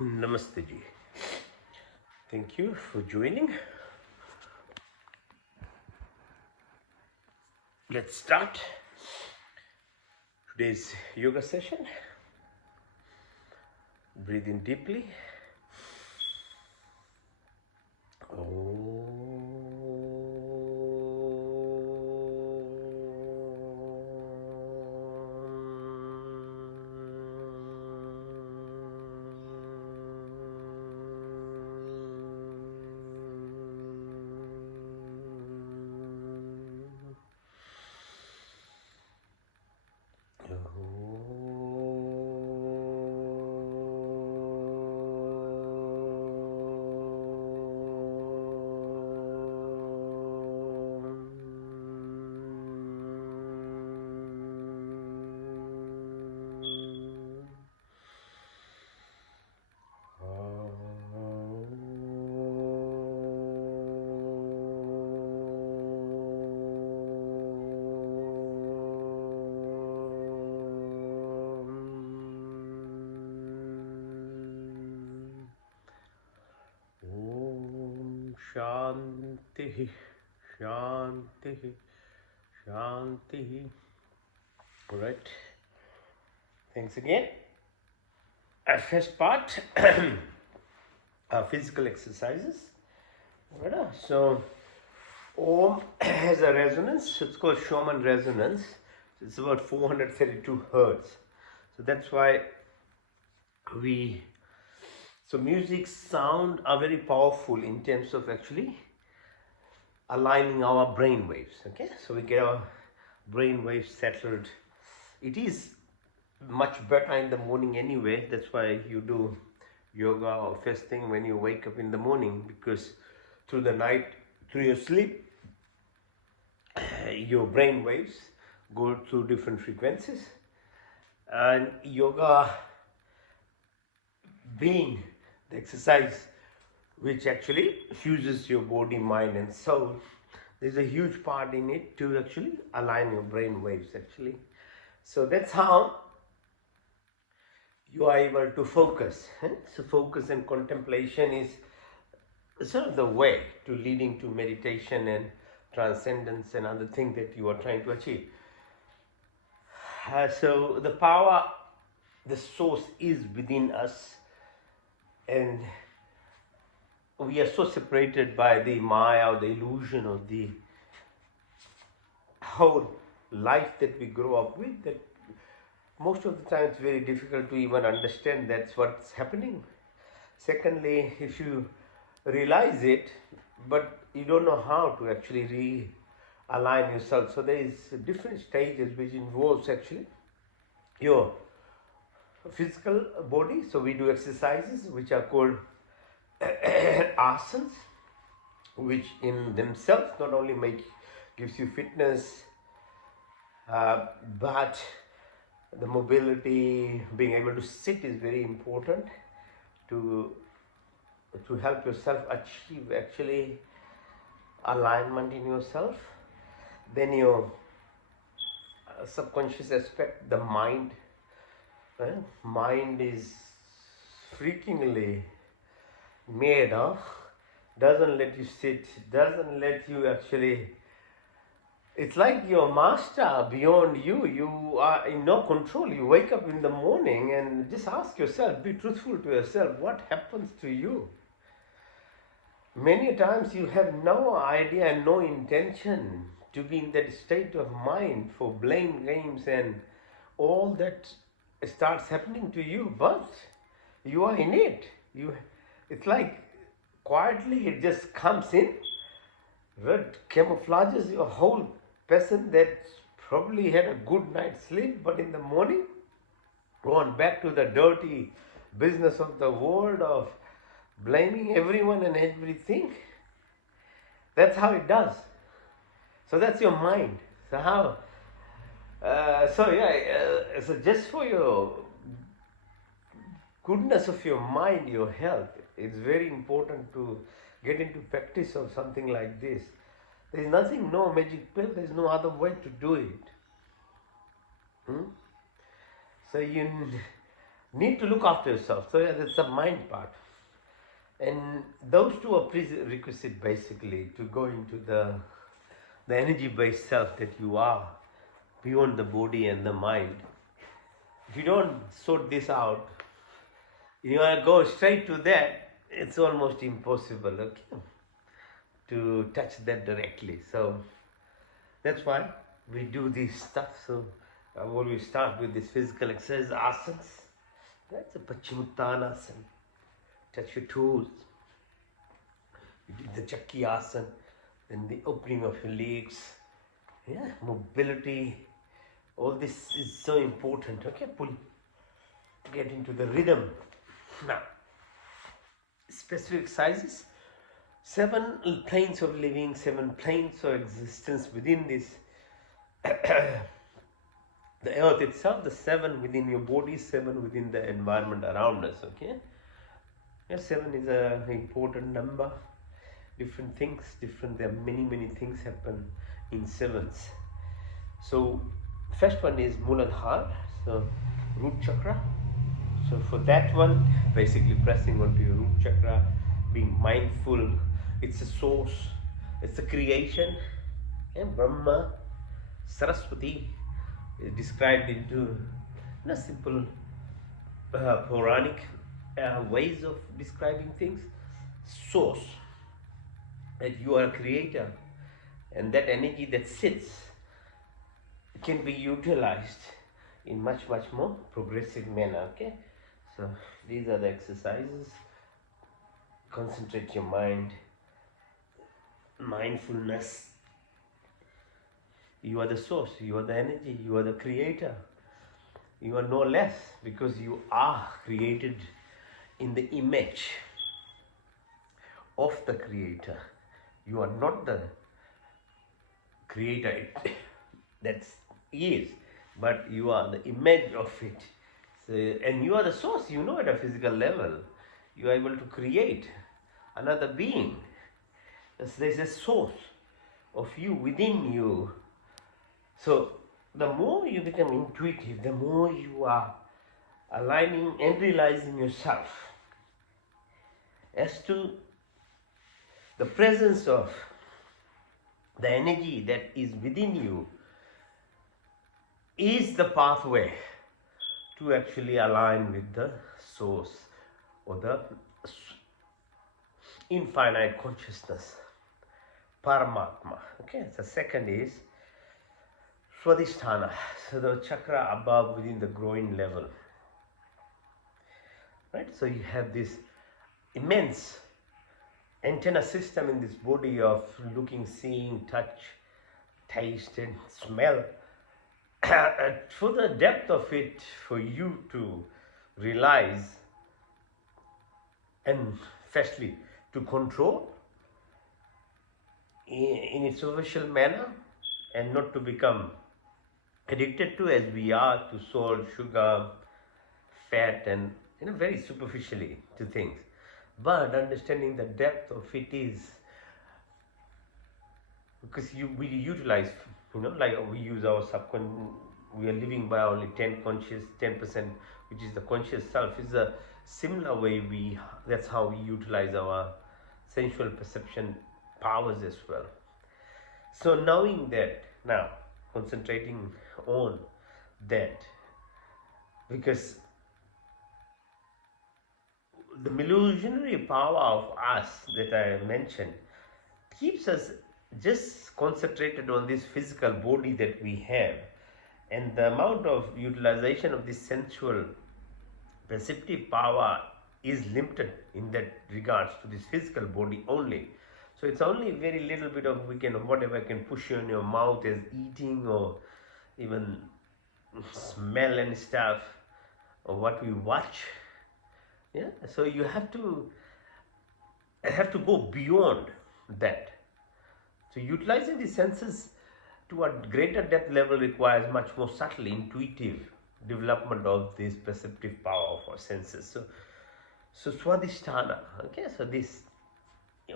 Namaste ji. Thank you for joining. Let's start today's yoga session. Breathe in deeply. Shanti, Shanti, Shanti. All right. Thanks again. First part, physical exercises. Right. So, Om has a resonance. It's called Schumann resonance. It's about 432 hertz. So that's why music sound are very powerful in terms of actually aligning our brain waves. Okay, so we get our brain waves settled. It is much better in the morning anyway. That's why you do yoga or first thing when you wake up in the morning, because through the night, through your sleep, your brain waves go through different frequencies, and yoga being the exercise which actually fuses your body, mind and soul, there's a huge part in it to actually align your brain waves actually. So that's how you are able to focus. So focus and contemplation is sort of the way to leading to meditation and transcendence and other things that you are trying to achieve. So the power, the source is within us, and we are so separated by the Maya or the illusion of the whole life that we grow up with, that most of the time it's very difficult to even understand that's what's happening. Secondly, if you realize it, but you don't know how to actually realign yourself, so there is different stages which involves actually your physical body. So we do exercises which are called asanas, which in themselves not only gives you fitness, but the mobility, being able to sit is very important to help yourself achieve actually alignment in yourself. Then your subconscious aspect, the mind. Mind is freakingly made of, doesn't let you sit, doesn't let you actually, it's like your master beyond you. You are in no control. You wake up in the morning and just ask yourself, be truthful to yourself, what happens to you? Many times you have no idea and no intention to be in that state of mind for blame games and all that starts happening to you, but you are in it. It's like quietly it just comes in, it camouflages your whole person that probably had a good night's sleep, but in the morning gone back to the dirty business of the world of blaming everyone and everything. That's how it does. So that's your mind. So how? So just for your goodness of your mind, your health, it's very important to get into practice of something like this. There is nothing, no magic pill. There is no other way to do it. So need to look after yourself. So yeah, that's the mind part. And those two are prerequisite basically to go into the energy based self that you are beyond the body and the mind. If you don't sort this out, you want to go straight to that, it's almost impossible, okay, to touch that directly. So that's why we do this stuff. So I always start with this physical exercise asanas. That's a Paschimottanasana. Touch your toes. You did the Chakki asana, then the opening of your legs. Yeah, mobility. All this is so important. Okay, pull, get into the rhythm. Now, specific exercises. 7 planes of living, 7 planes of existence within this. The earth itself, the 7 within your body, 7 within the environment around us. Okay. Yeah, 7 is an important number. Different things, there are many things happen in 7s. So first one is Muladhara, so root chakra. So for that one, basically pressing onto your root chakra, being mindful. It's a source, it's a creation, and Brahma, Saraswati is described into simple Puranic ways of describing things. Source, that you are a creator, and that energy that sits can be utilized in much more progressive manner. Okay, so these are the exercises. Concentrate your mind, mindfulness. You are the source, you are the energy, you are the creator. You are no less, because you are created in the image of the creator. You are not the creator, that's is, but you are the image of it. So, and you are the source, at a physical level. You are able to create another being. There's a source of you within you. So the more you become intuitive, the more you are aligning and realizing yourself as to the presence of the energy that is within you is the pathway to actually align with the source or the infinite consciousness, Paramatma. Okay, the second is Swadhisthana, so the chakra above within the groin level. Right, so you have this immense antenna system in this body of looking, seeing, touch, taste, and smell. For the depth of it, for you to realize and firstly to control in its superficial manner and not to become addicted to, as we are, to salt, sugar, fat, and very superficially to things. But understanding the depth of it is because we utilize, like we use our subconscious. We are living by only 10%, which is the conscious self. Is a similar way that's how we utilize our sensual perception powers as well. So knowing that now, concentrating on that, because the illusionary power of us that I mentioned keeps us just concentrated on this physical body that we have, and the amount of utilization of this sensual perceptive power is limited in that regards to this physical body only. So it's only very little bit of whatever can push you in your mouth as eating, or even smell and stuff, or what we watch. Yeah, so you have to go beyond that. So utilizing the senses to a greater depth level requires much more subtle, intuitive development of this perceptive power of our senses. So Swadhisthana, okay, so this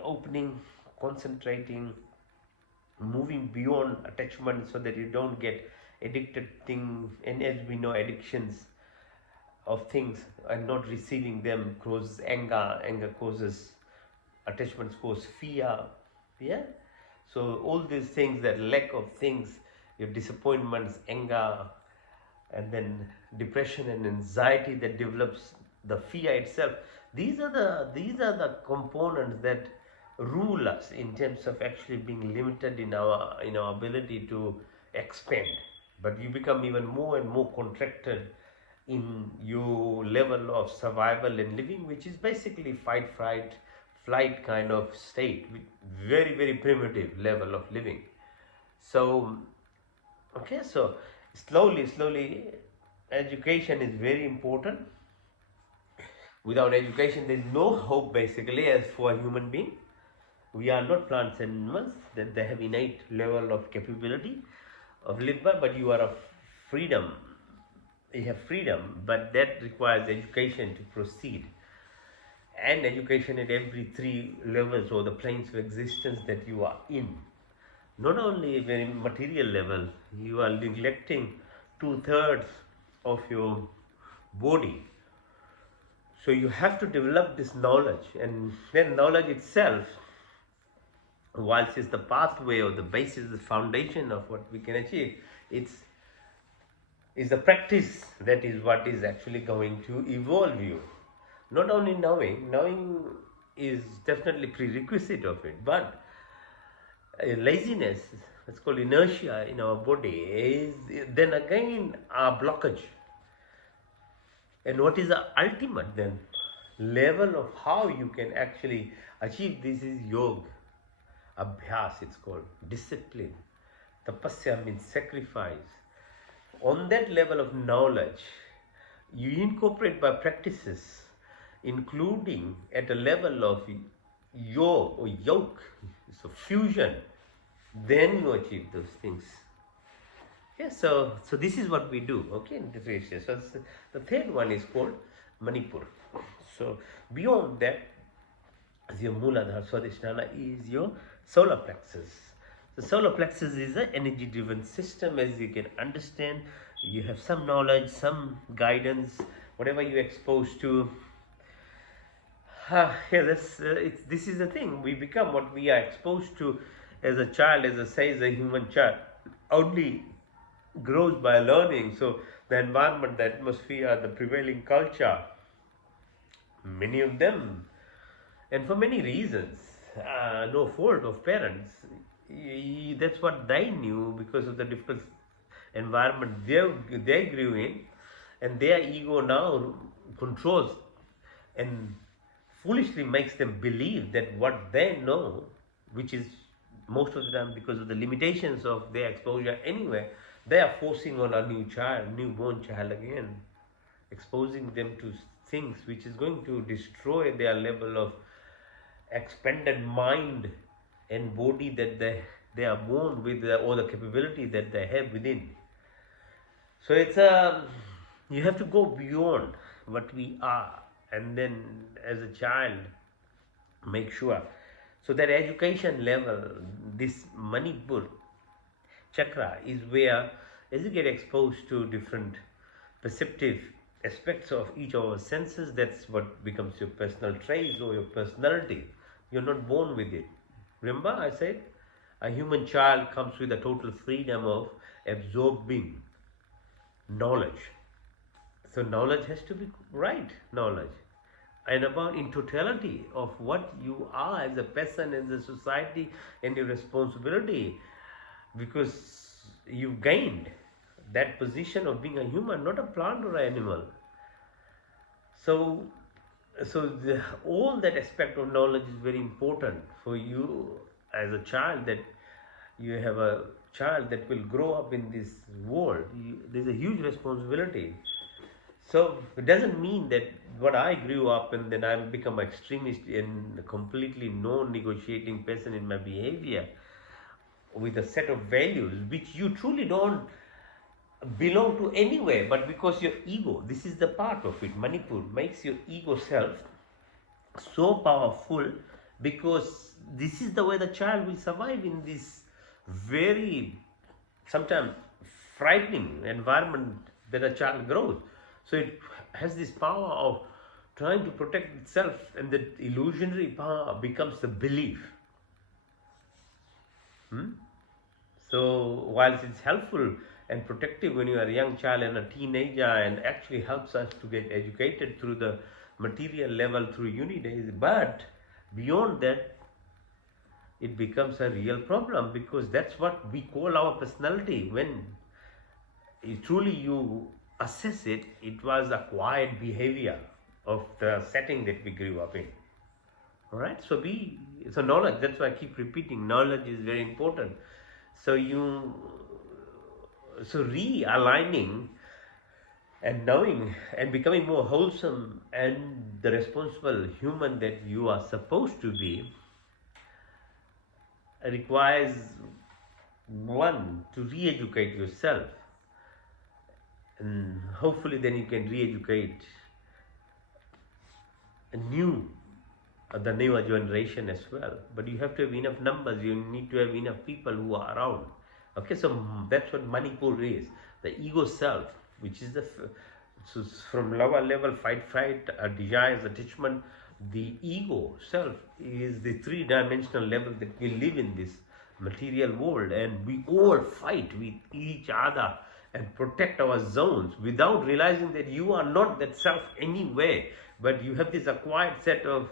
opening, concentrating, moving beyond attachment so that you don't get addicted thing. And as we know, addictions of things and not receiving them causes anger. Anger causes attachments, cause fear. Yeah. So all these things, that lack of things, your disappointments, anger, and then depression and anxiety that develops, the fear itself, these are the components that rule us in terms of actually being limited in our ability to expand. But you become even more and more contracted in your level of survival and living, which is basically fight, fright, flight kind of state, with very, very primitive level of living. So, okay, so slowly, education is very important. Without education, there is no hope basically as for a human being. We are not plants and animals, that they have innate level of capability of live by, but you are of freedom. You have freedom, but that requires education to proceed. And education at every three levels or the planes of existence that you are in. Not only a very material level, you are neglecting 2/3 of your body. So you have to develop this knowledge, and then knowledge itself, whilst is the pathway or the basis, the foundation of what we can achieve, it's is the practice that is what is actually going to evolve you. Not only knowing is definitely prerequisite of it, but laziness, it's called inertia in our body, is then again a blockage. And what is the ultimate then level of how you can actually achieve this is yoga, abhyas it's called, discipline. Tapasya means sacrifice. On that level of knowledge, you incorporate by practices, including at a level of yoke, so fusion, then you achieve those things. Yeah, so this is what we do, okay, in this ratio. So the third one is called Manipur. So beyond that, your Mooladhara Swadhisthana is your solar plexus. The solar plexus is an energy driven system, as you can understand. You have some knowledge, some guidance, whatever you're exposed to. This is the thing. We become what we are exposed to as a child, as I say, as a human child. Only grows by learning. So the environment, the atmosphere, the prevailing culture, many of them, and for many reasons, no fault of parents. That's what they knew because of the difficult environment they grew in, and their ego now controls and foolishly makes them believe that what they know, which is most of the time because of the limitations of their exposure anyway, they are forcing on a newborn child again, exposing them to things which is going to destroy their level of expanded mind and body that they are born with, or the capability that they have within. So it's you have to go beyond what we are, and then as a child make sure. So that education level, this Manipur chakra is where, as you get exposed to different perceptive aspects of each of our senses, that's what becomes your personal traits or your personality. You're not born with it. Remember I said a human child comes with a total freedom of absorbing knowledge. So knowledge has to be right knowledge, and about in totality of what you are as a person, as a society, and your responsibility, because you've gained that position of being a human, not a plant or an animal. So all that aspect of knowledge is very important for you as a child, that you have a child that will grow up in this world. There's a huge responsibility. So it doesn't mean that what I grew up and then I will become an extremist and a completely non-negotiating person in my behavior with a set of values which you truly don't belong to anywhere, but because your ego, this is the part of it, Manipur makes your ego self so powerful, because this is the way the child will survive in this very sometimes frightening environment that a child grows. So it has this power of trying to protect itself, and that illusionary power becomes the belief. So, whilst it's helpful and protective when you are a young child and a teenager, and actually helps us to get educated through the material level through uni days, but beyond that, it becomes a real problem, because that's what we call our personality. When truly you assess it, it was acquired behavior of the setting that we grew up in. All right, so knowledge, that's why I keep repeating, knowledge is very important. So realigning and knowing and becoming more wholesome and the responsible human that you are supposed to be requires, one, to re-educate yourself, and hopefully then you can re-educate a new the newer generation as well. But you have to have enough numbers, you need to have enough people who are around. Okay, so that's what Manipur is, the ego self, which is so from lower level fight, desires, attachment. The ego self is the three-dimensional level that we live in this material world, and we all fight with each other and protect our zones without realizing that you are not that self anyway, but you have this acquired set of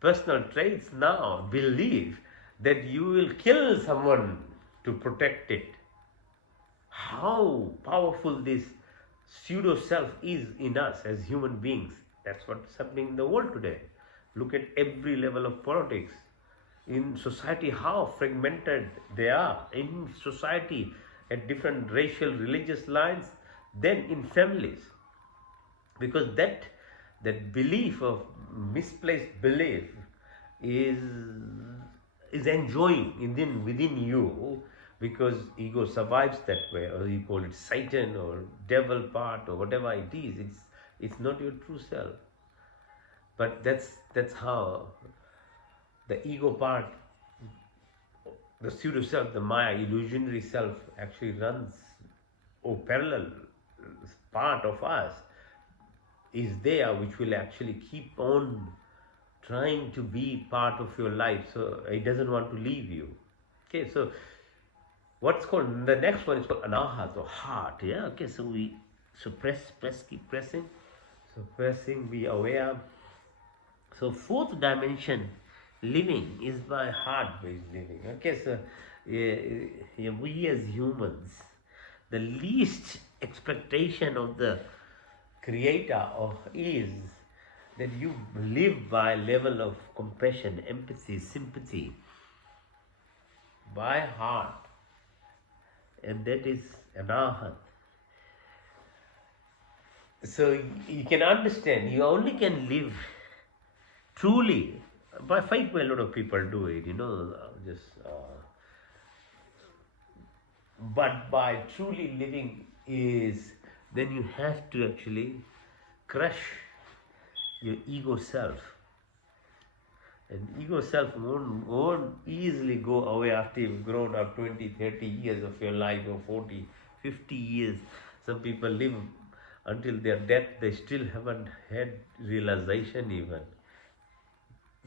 personal traits. Now believe that you will kill someone to protect it. How powerful this pseudo self is in us as human beings. That's what's happening in the world today. Look at every level of politics in society, how fragmented they are in society, at different racial, religious lines, then in families, because that belief of misplaced belief is enjoying within you, because ego survives that way, or you call it Satan or devil part or whatever it is. It's not your true self, but that's how the ego part, the pseudo self, the Maya illusionary self, actually runs, or parallel part of us is there, which will actually keep on trying to be part of your life. So it doesn't want to leave you. Okay, so what's called the next one is called anahat, or heart. Yeah, okay, so press, keep pressing. So pressing, be aware. So fourth dimension living is by heart-based living. Okay, so we as humans, the least expectation of the creator is that you live by level of compassion, empathy, sympathy, by heart, and that is anahat. So you can understand, you only can live truly by fight. A lot of people do it, but by truly living is, then you have to actually crush your ego self. And ego self won't easily go away after you've grown up 20, 30 years of your life, or 40, 50 years. Some people live until their death, they still haven't had realization even.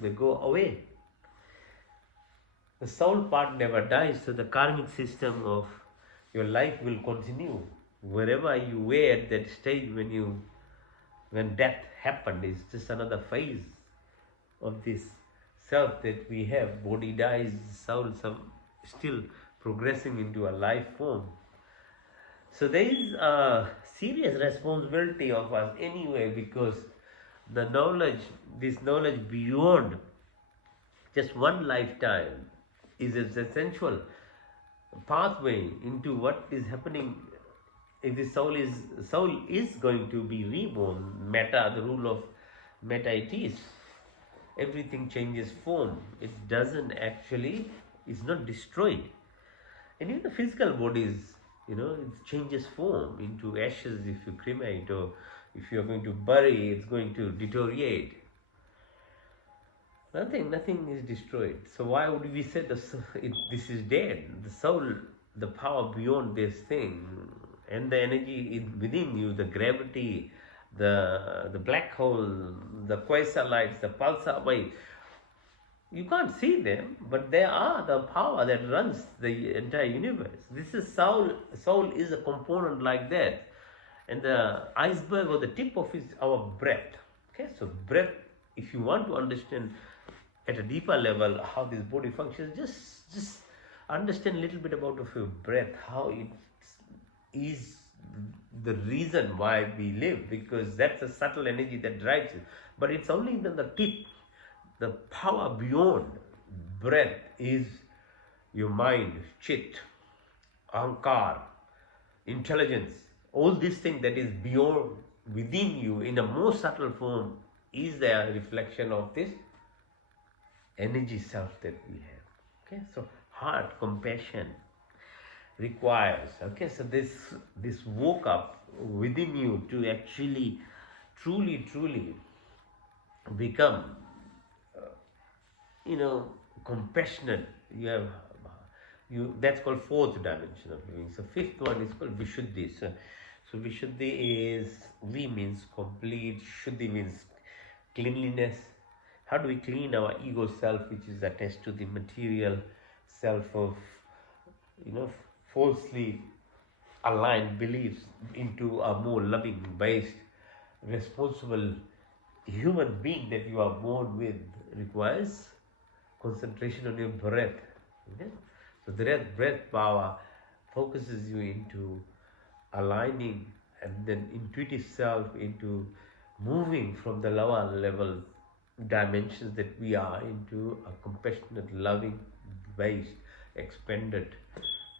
They go away. The soul part never dies, so the karmic system of your life will continue. Wherever you were at that stage when death happened, is just another phase of this self that we have. Body dies, soul still progressing into a life form. So there is a serious responsibility of us anyway, because this knowledge beyond just one lifetime is an essential pathway into what is happening. If the soul is going to be reborn, meta, the rule of meta it is. Everything changes form. It doesn't actually, it's not destroyed. And even the physical bodies, it changes form into ashes if you cremate, or if you're going to bury, it's going to deteriorate. Nothing is destroyed. So why would we say this is dead? The soul, the power beyond this thing, and the energy within you, the gravity, the black hole, the quasar lights, the pulsar wave. You can't see them, but they are the power that runs the entire universe. This is soul. Soul is a component like that. And the iceberg or the tip of is our breath. Okay, so breath, if you want to understand at a deeper level how this body functions, just understand a little bit about of your breath, how it is the reason why we live, because that's a subtle energy that drives it. But it's only the tip. The power beyond breath is your mind, chit, ahankar, intelligence. All these things that is beyond, within you in a more subtle form, is the reflection of this energy self that we have. Okay, so heart, compassion requires. Okay, so this woke up within you to actually, truly become, compassionate. That's called fourth dimension of living. So fifth one is called Vishuddhi. So Vishuddhi is, V means complete, Shuddhi means cleanliness. How do we clean our ego self, which is attached to the material self of, falsely aligned beliefs, into a more loving based, responsible human being that you are born with? Requires concentration on your breath. Okay? So the breath power focuses you into aligning, and then intuitive self into moving from the lower level dimensions that we are into a compassionate, loving based, expanded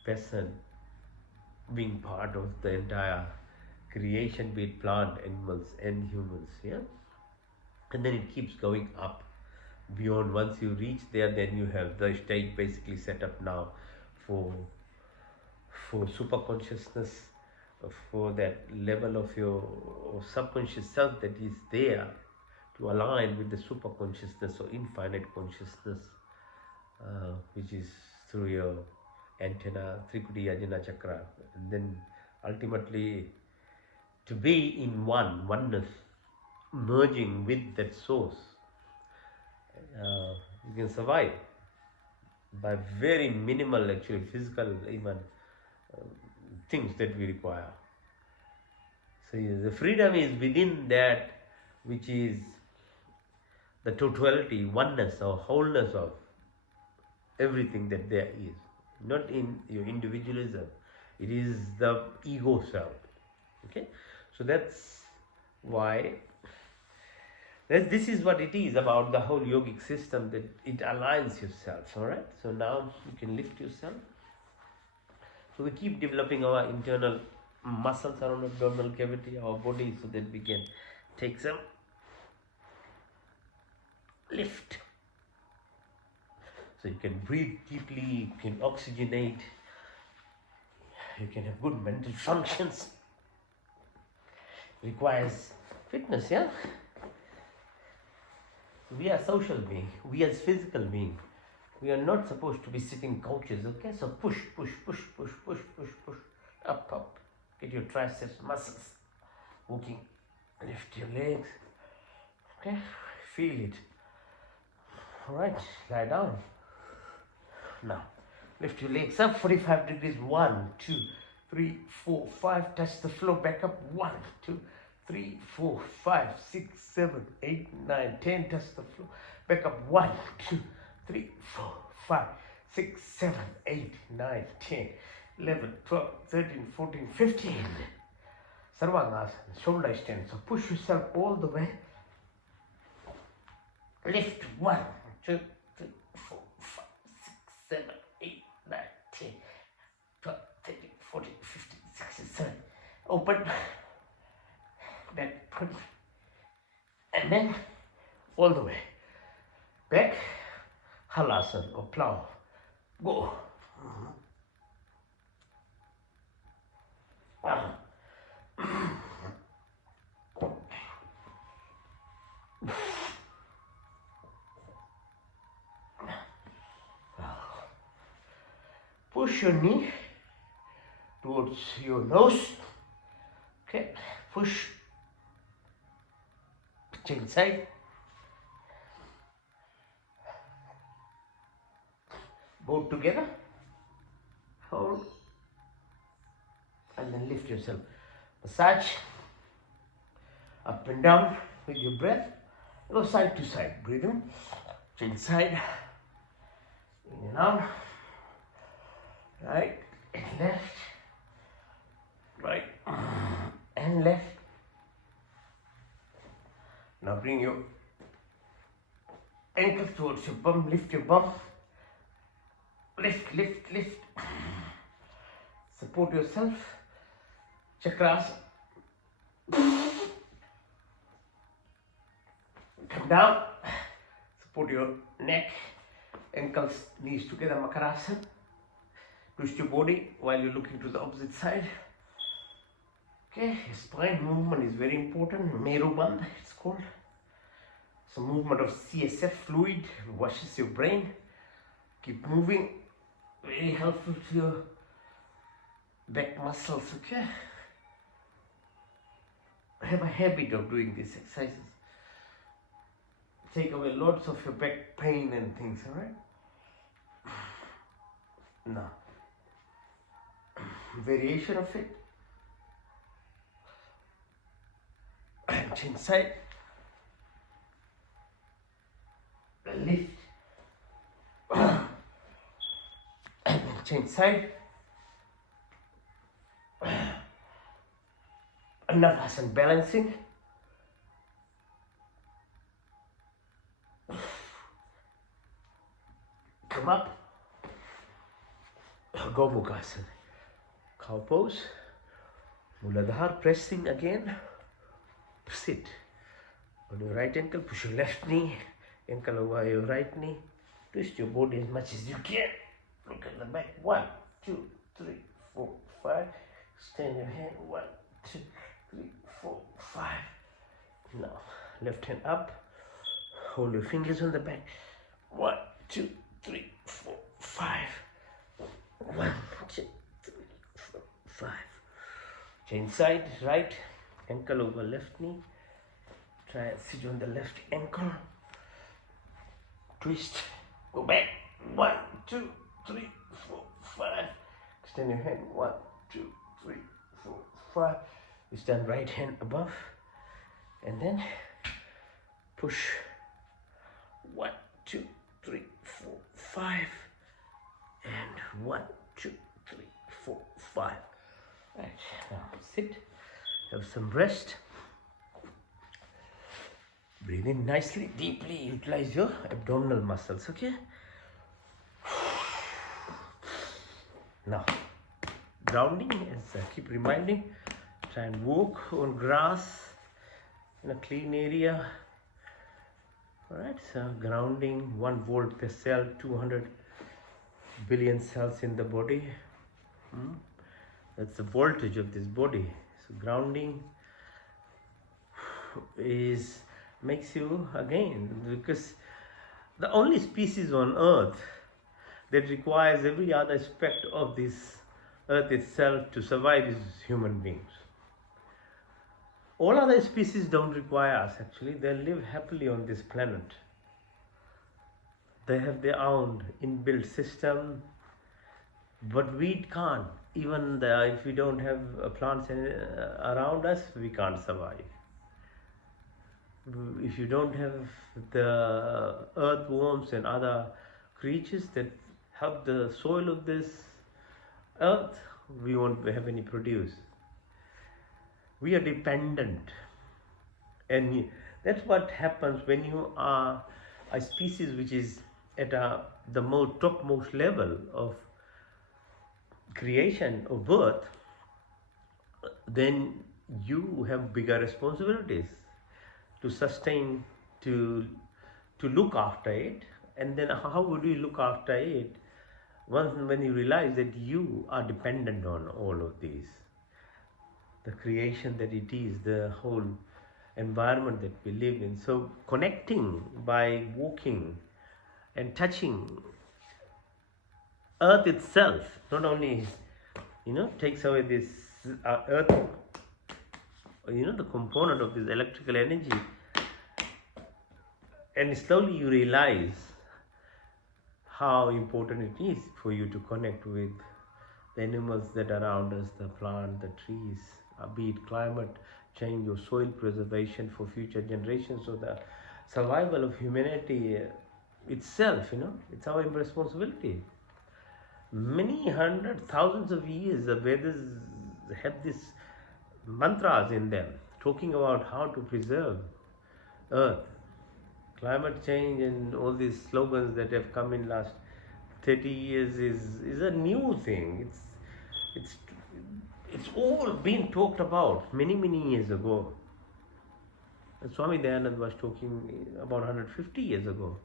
person, being part of the entire creation, be it plant, animals and humans. Yeah, and then it keeps going up beyond. Once you reach there, then you have the stage basically set up now for super consciousness, for that level of your subconscious self that is there to align with the super consciousness or infinite consciousness, which is through your antenna, Trikuti Ajna Chakra, and then ultimately to be in oneness, merging with that source. You can survive by very minimal, actually physical even things that we require. So the freedom is within that, which is the totality, oneness or wholeness of everything that there is, not in your individualism. It is the ego self. Okay, so that's why this is what it is about the whole yogic system, that it aligns yourself. All right, so now you can lift yourself. So we keep developing our internal muscles around the abdominal cavity, our body, so that we can take some lift. So you can breathe deeply, you can oxygenate, you can have good mental functions. Requires fitness, yeah? We are social beings, we as physical beings, we are not supposed to be sitting couches, okay? So push, up. Get your triceps muscles working. Lift your legs, okay? Feel it. All right, lie down. Now, lift your legs up 45 degrees. 1, 2, 3, 4, 5. Touch the floor. Back up. 1, 2, 3, 4, 5, 6, 7, 8, 9, 10. Touch the floor. Back up. 1, 2, 3, 4, 5, 6, 7, 8, 9, 10, 11, 12, 13, 14, 15. Sarvangasana, shoulder extend. So push yourself all the way. Lift. 1, 2, 3, 4, 5, 6, 7, 8, 9, 10, 12, 13, 14, 15, 16, 17. Open. Back. Put. And then all the way. Back. Halasana or plow. Go. Push your knee towards your nose. Okay, push Chin side. Both together. Hold. And then lift yourself. Massage. Up and down with your breath. Go side to side. Breathe in. Chin side. In and out. Right and left. Right and left. Now bring your ankles towards your bum. Lift your bum. Lift, lift, lift. Support yourself. Chakras. Come down. Support your neck. Ankles, knees together. Makarasana. Twist your body while you're looking to the opposite side. Okay, spine movement is very important. Meru Bandha, it's called. It's a movement of CSF fluid, washes your brain. Keep moving. Very helpful to your back muscles, okay? Have a habit of doing these exercises. Take away lots of your back pain and things, alright? Now, variation of it. And chin side. Lift. And chin side. Navasana balancing. Come up. Gomukhasana. Cow pose. Muladhara pressing again. Sit. On your right ankle, push your left knee. Ankle over your right knee. Twist your body as much as you can. Look at the back. 1, 2, 3, 4, 5. Extend your hand. 1, 2, 3, 4, 5. Now, left hand up. Hold your fingers on the back. 1, 2, 3, 4, 5. 1, 2, 3, 4, 5. Change side, right ankle over left knee. Try and sit on the left ankle. Twist. Go back. 1, 2, 3, 4, 5. Extend your hand. 1, 2, 3, 4, 5. You stand right hand above. And then push. 1, 2, 3, 4, 5. And 1, 2, 3, 4, 5. Right. Now sit. Have some rest. Breathe in nicely, deeply. Utilize your abdominal muscles, okay? Now, grounding, as I keep reminding, try and walk on grass in a clean area. Alright, so grounding, 1 volt per cell, 200 billion cells in the body. That's the voltage of this body. So grounding makes you, again, because the only species on earth that requires every other aspect of this earth itself to survive is human beings. All other species don't require us, actually. They live happily on this planet. They have their own inbuilt system, but we can't. Even if we don't have plants around us, we can't survive. If you don't have the earthworms and other creatures that help the soil of this earth, we won't have any produce. We are dependent. And that's what happens when you are a species which is at the topmost level of creation or birth. Then you have bigger responsibilities to sustain, to look after it. And then how would you look after it when you realize that you are dependent on all of these? The creation that it is, the whole environment that we live in. So connecting by walking and touching earth itself, not only, takes away this earth, the component of this electrical energy, And slowly you realize how important it is for you to connect with the animals that are around us, the plant, the trees, be it climate change or soil preservation for future generations, or the survival of humanity itself. It's our responsibility. Many hundred thousands of years the Vedas have these mantras in them talking about how to preserve earth. Climate change and all these slogans that have come in last 30 years is a new thing. It's it's all been talked about many years ago. And Swami Dayanand was talking about 150 years ago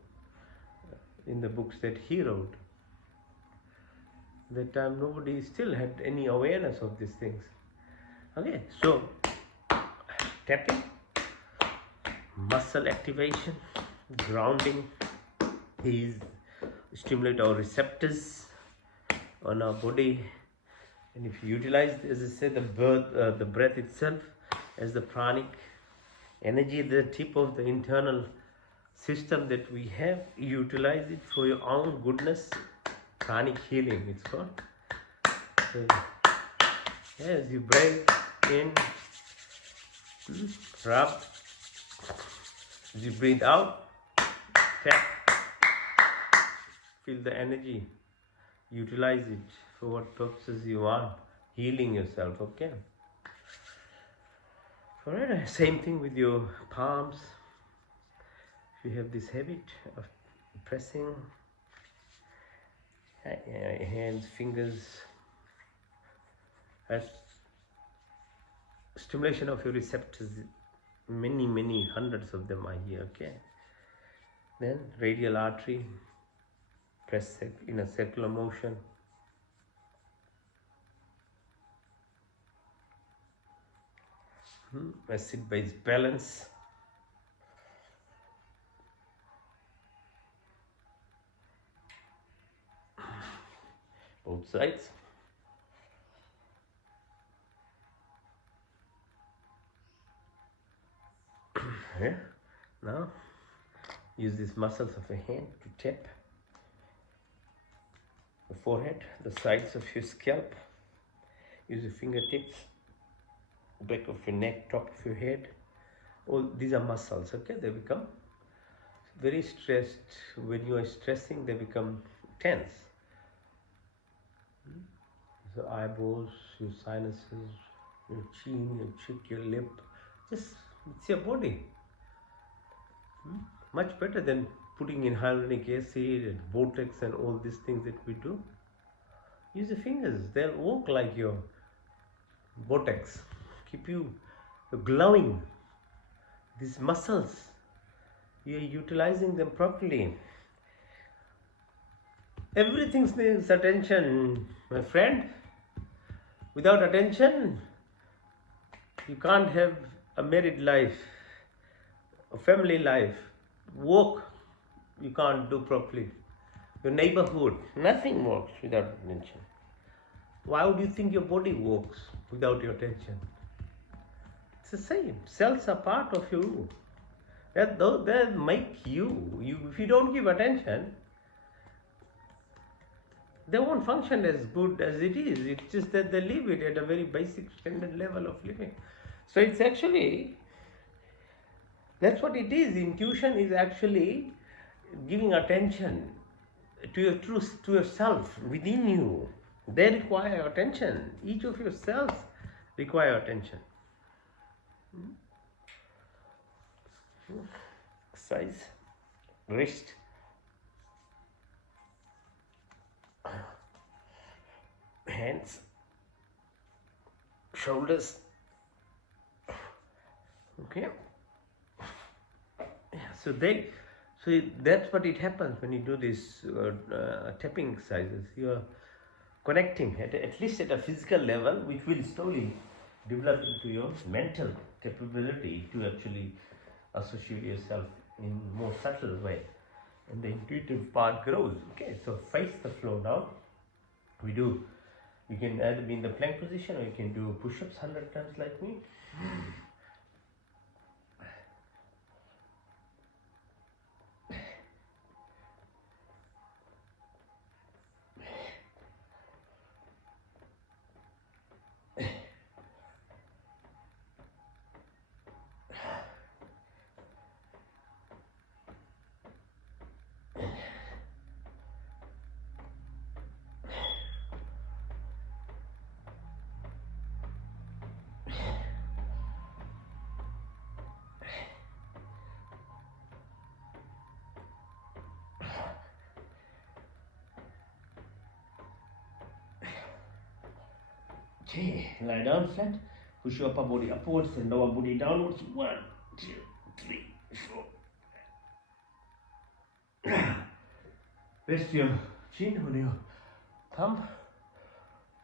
in the books that he wrote. That time nobody still had any awareness of these things. Okay, so tapping, muscle activation, grounding is stimulate our receptors on our body, and if you utilize, as I said, the breath itself as the pranic energy, the tip of the internal system that we have, utilize it for your own goodness. Pranic healing, it's called. So, as you breathe in, rub. As you breathe out, tap. Feel the energy. Utilize it for what purposes you want. Healing yourself, okay? Alright, same thing with your palms. If you have this habit of pressing hands, fingers, as stimulation of your receptors, many hundreds of them are here, okay? Then radial artery, press in a circular motion. Acid-base balance. Both sides. Yeah. Now use these muscles of your hand to tap the forehead, the sides of your scalp. Use your fingertips, back of your neck, top of your head. All these are muscles, okay? They become very stressed. When you are stressing, they become tense. So eyeballs, your sinuses, your chin, your cheek, your lip, just it's your body. Much better than putting in hyaluronic acid and Botox and all these things that we do. Use your fingers, they'll work like your Botox. Keep you glowing. These muscles, you're utilizing them properly. Everything needs attention, my friend. Without attention, you can't have a married life, a family life, work you can't do properly. Your neighborhood, nothing works without attention. Why would you think your body works without your attention? It's the same. Cells are part of you. They make you. If you don't give attention, they won't function as good as it is. It's just that they live it at a very basic standard level of living. So it's actually, that's what it is. Intuition is actually giving attention to your truth, to yourself within you. They require attention. Each of your cells require attention. Exercise, wrist, hands, shoulders. Okay. So that's what it happens when you do these tapping exercises. You are connecting at least at a physical level, which will slowly develop into your mental capability to actually associate yourself in more subtle way, and the intuitive part grows. Okay, so face the floor now. You can either be in the plank position, or you can do push-ups 100 times like me. Okay, lie down flat. Push your upper body upwards and lower body downwards. 1, 2, 3, 4. Rest your chin on your thumb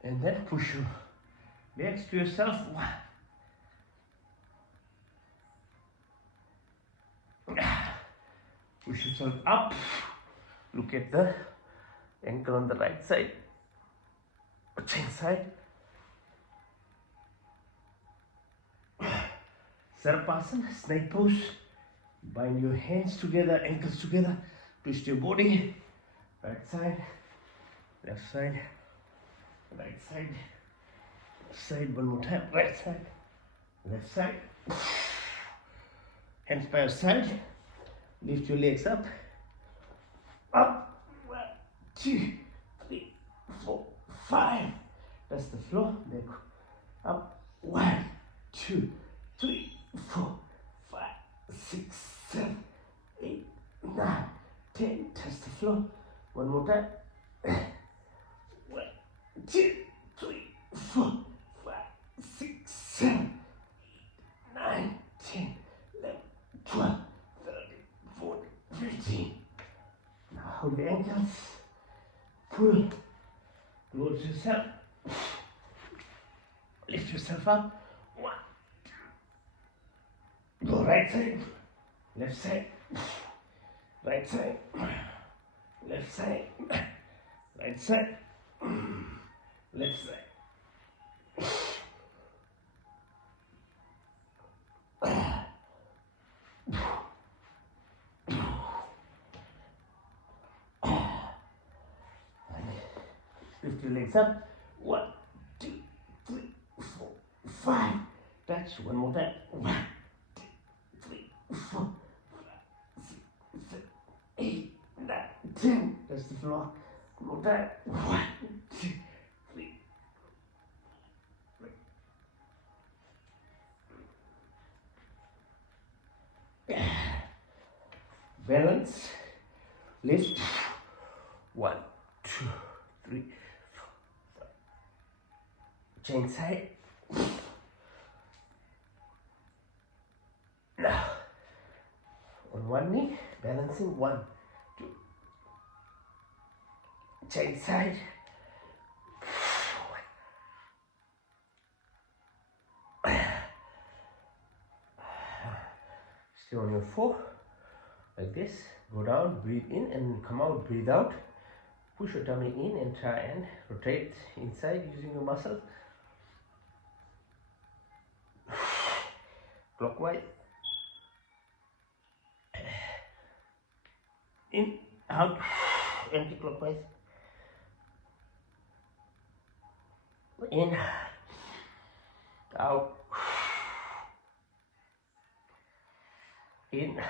and then push your legs to yourself. 1. Push yourself up. Look at the ankle on the right side. Chin side. Sarpasana, snake pose. Bind your hands together, ankles together. Twist your body. Right side, left side, right side, left side. One more time. Right side, left side. Hands by your side. Lift your legs up. Up. 1, 2, 3, 4, 5. That's the floor. Then up. 1, 2, 3, 4, 5, 6, 7, 8, 9, 10. Touch the floor. One more time. 1, 2, 3, 4, 5, 6, 7, 8, 9, 10, 11, 12, 13, 14, 15. Now hold the ankles. Pull. Close yourself. Lift yourself up. 1, 2. Go right side. Left side. Right side. Left side. Right side. Left side. Lift your legs up. 1, 2, 3, 4, 5. Touch. One more time. 1, 2, 3, 4, 5, 6, 7, 8, 9, 10. Touch the floor. One more time. 1, 2, 3. Balance. Lift. 1, 2, 3, 4, 5. Change side. Now, on one knee, balancing. 1, 2. Change side. Stay on your 4, like this. Go down, breathe in and come out, breathe out. Push your tummy in and try and rotate inside using your muscles. Clockwise. In, out, anti-clockwise. In, out, in,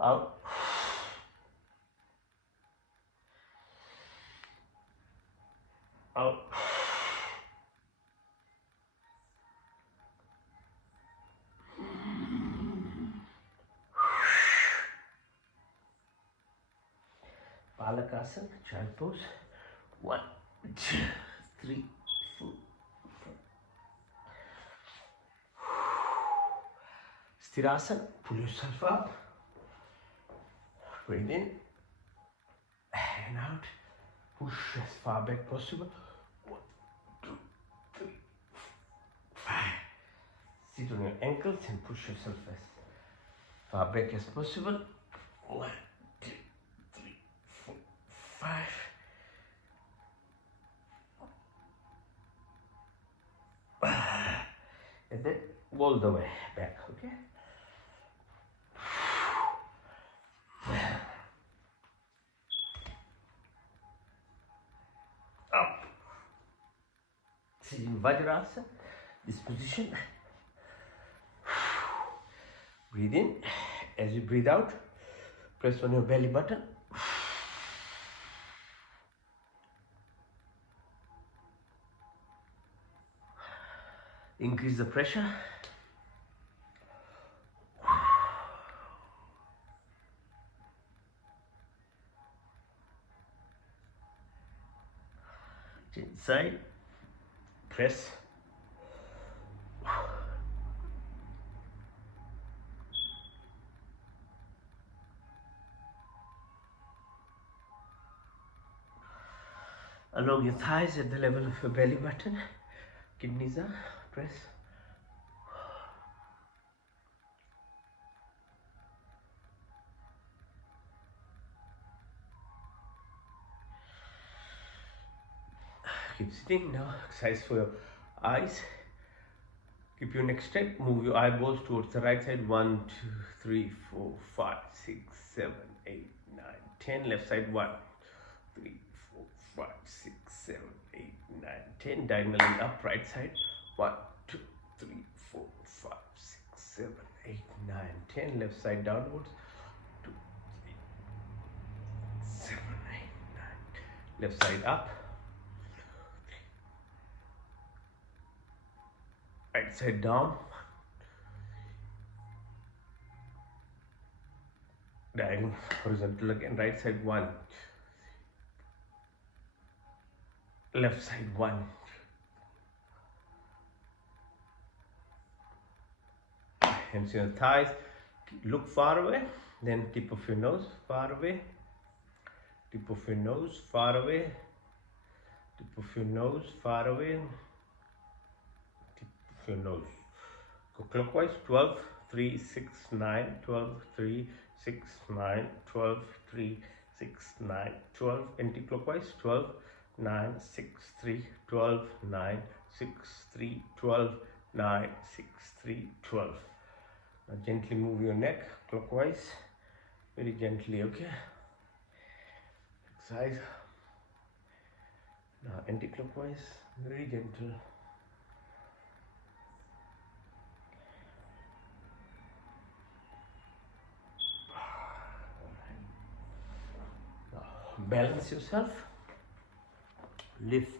out. Out. Palakasana, child pose. 1, 2, 3, 4, 5. Sthirasana, pull yourself up. Breathe in and out. Push as far back possible. 1, 2, 3, 4, 5. Sit on your ankles and push yourself as far back as possible. 1, 2, 3, 4, 5. And then all the way back, okay? Up. Sit in Vajrasana, this position. Breathe in. As you breathe out, press on your belly button. Increase the pressure. Inside. Press. Along your thighs at the level of your belly button. Kidneys are. Press. Keep sitting now. Exercise for your eyes. Keep your neck straight. Move your eyeballs towards the right side. 1, 2, 3, 4, 5, 6, 7, 8, 9, 10. Left side. 1, 3, 4, 5, 6, 7, 8, 9, 10. Diagonally up. Right side. 1, 2, 3, 4, 5, 6, 7, 8, 9, 10. Left side downwards. 2, 3, 7, 8, 9. Left side up. Right side down. Diagonal horizontal again. Right side 1. Left side 1. Hands on your thighs. Look far away. Then tip of your nose far away. Tip of your nose far away. Tip of your nose far away. Tip of your nose. Go clockwise. 12, 3, 6, 9. 12, 3, 6, 9. 12, 3, 6, 9. 12. Anti-clockwise. 12, 9, 6, 3. 12, 9, 6, 3. 12, 9, 6, 3. 12. Now gently move your neck clockwise. Very gently, okay? Exercise. Now anti-clockwise. Very gentle. Balance yourself, lift,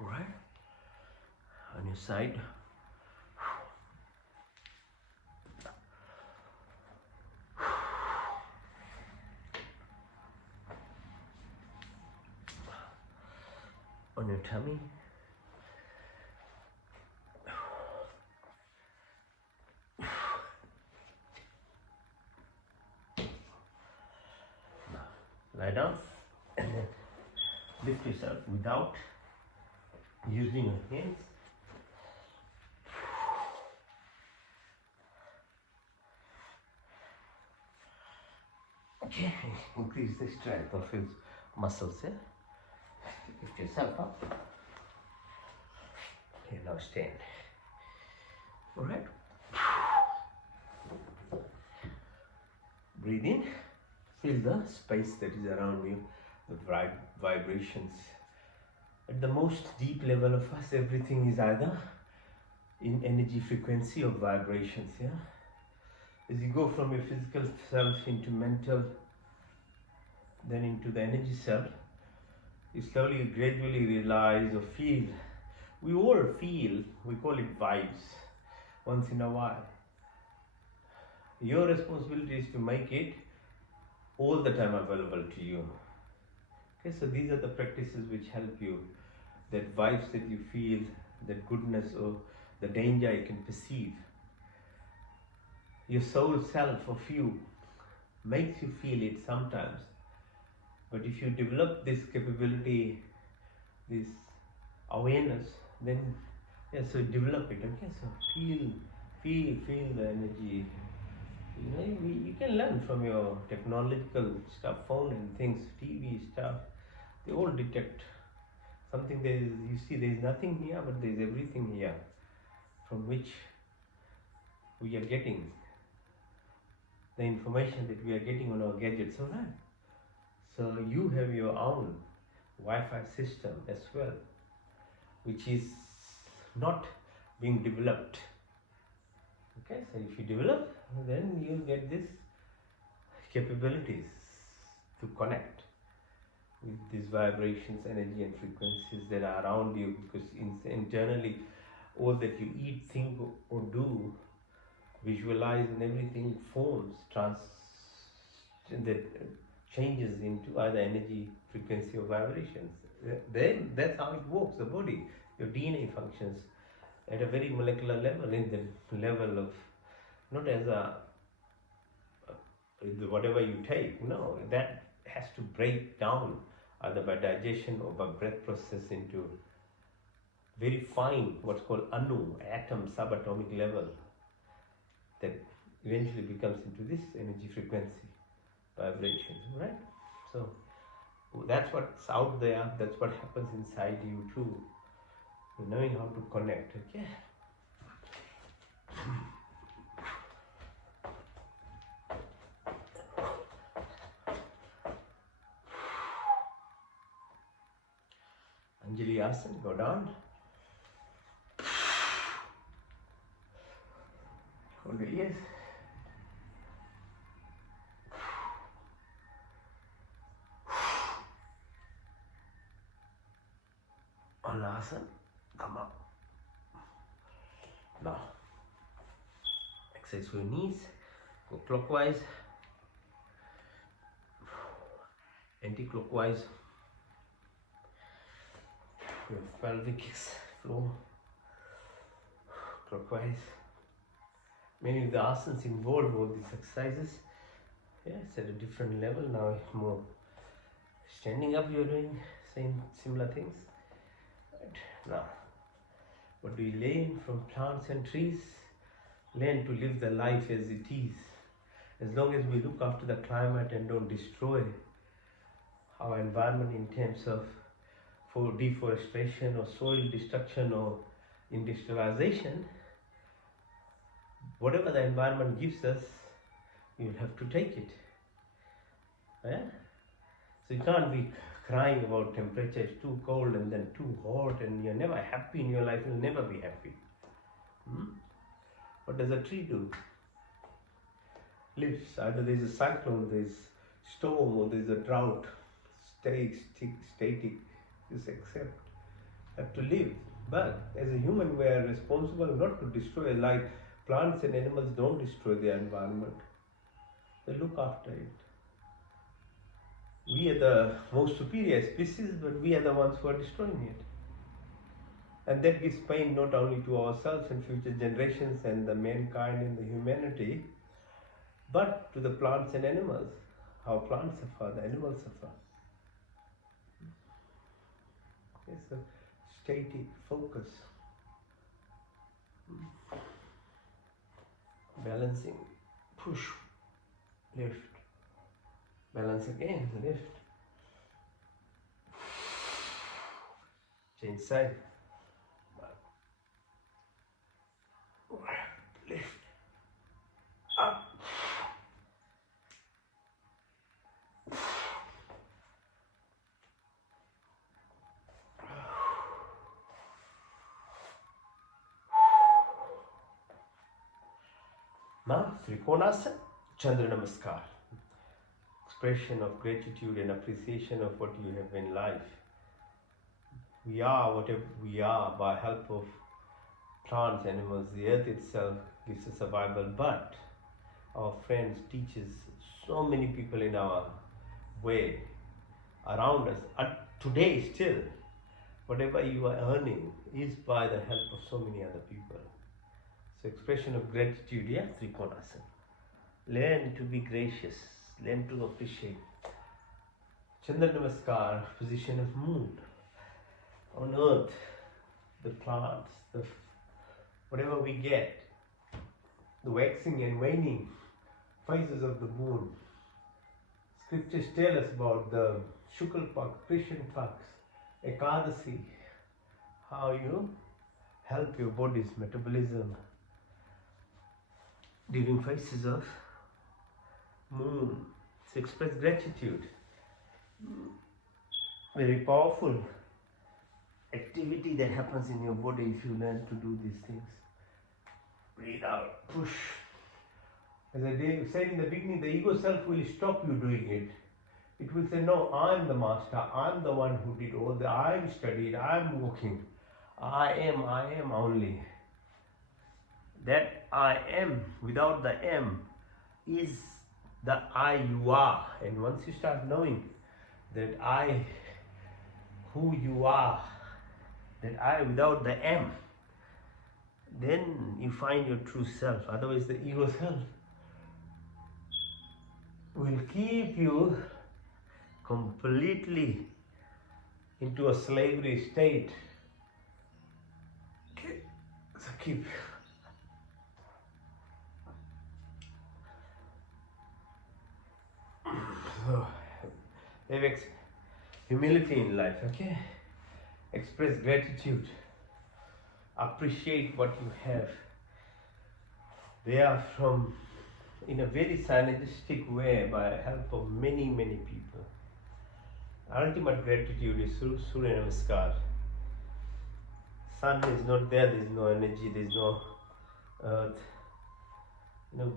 all right, on your side, on your tummy, lie down, and then lift yourself without using your hands. Okay, increase the strength of his muscles. Lift yourself up. Okay, now stand. All right. Breathe in. Feel the space that is around you, the vibrations. At the most deep level of us, everything is either in energy frequency or vibrations. As you go from your physical self into mental, then into the energy self, you slowly, gradually realize or feel. We all feel, we call it vibes, once in a while. Your responsibility is to make it all the time available to you. Okay, so these are the practices which help you. That vibes that you feel, that goodness or the danger you can perceive. Your soul self of you makes you feel it sometimes. But if you develop this capability, this awareness, then so develop it. Okay, so feel the energy. You can learn from your technological stuff, phone and things, TV stuff. They all detect something. You see, there is nothing here, but there is everything here, from which we are getting the information that we are getting on our gadgets. All right. So you have your own Wi-Fi system as well, which is not being developed. Okay, so if you develop, then you get these capabilities to connect with these vibrations, energy and frequencies that are around you, because internally all that you eat, think or do, visualize and everything forms, that changes into either energy, frequency, or vibrations. Then that's how it works, the body. Your DNA functions at a very molecular level, in the level of not as whatever you take. No, that has to break down either by digestion or by breath process into very fine, what's called anu, atom, subatomic level, that eventually becomes into this energy frequency vibration, right? So that's what's out there, that's what happens inside you too. Knowing how to connect, okay? Anjali Asana, go down. Hold the ears. Anasana, come up. Now, exercise for your knees, go clockwise, anti-clockwise. Your pelvic floor, clockwise. Many of the asanas involve all these exercises. Yeah, it's at a different level now. More standing up, you're doing similar things. Right. Now, what do you learn from plants and trees? Learn to live the life as it is. As long as we look after the climate and don't destroy our environment in terms of for deforestation or soil destruction or industrialization, whatever the environment gives us, you'll have to take it. Yeah? So you can't be crying about temperature is too cold and then too hot and you're never happy in your life, you'll never be happy. What does a tree do? Lives. Either there's a cyclone, there's storm, or there's a drought. Stay static. Just accept. Have to live. But as a human, we are responsible not to destroy. Like plants and animals don't destroy their environment. They look after it. We are the most superior species, but we are the ones who are destroying it. And that gives pain not only to ourselves and future generations and the mankind and the humanity, but to the plants and animals. How plants suffer, the animals suffer. Okay, so static focus. Balancing, push, lift. Balance again, lift. Change side. Lift. Up. Now, Trikonasana, Chandra Namaskar. Expression of gratitude and appreciation of what you have in life. We are whatever we are by help of plants, animals, the earth itself gives us survival, but our friends, teachers, so many people in our way, around us, today still, whatever you are earning is by the help of so many other people. So expression of gratitude, yeah, Trikonasana. Learn to be gracious, learn to appreciate. Chandra Namaskar, position of moon. On earth, the plants, whatever we get, the waxing and waning phases of the moon. Scriptures tell us about the Shukal Paks, Krishan Paks, Ekadasi, how you help your body's metabolism during phases of moon. So express gratitude. Very powerful activity that happens in your body if you learn to do these things. Breathe out, push. As I said in the beginning, the ego self will stop you doing it. It will say, no, I'm the master, I'm the one who did all the, I'm studied, I'm working. I am only. That I am without the M is the I you are. And once you start knowing that I, who you are, that I without the M, then you find your true self. Otherwise, the ego self will keep you completely into a slavery state. Okay, so keep. So, have humility in life, okay? Express gratitude. Appreciate what you have. They are from, in a very synergistic way, by help of many, many people. Ultimate gratitude is Surya Namaskar. Sun is not there, there is no energy, there is no earth.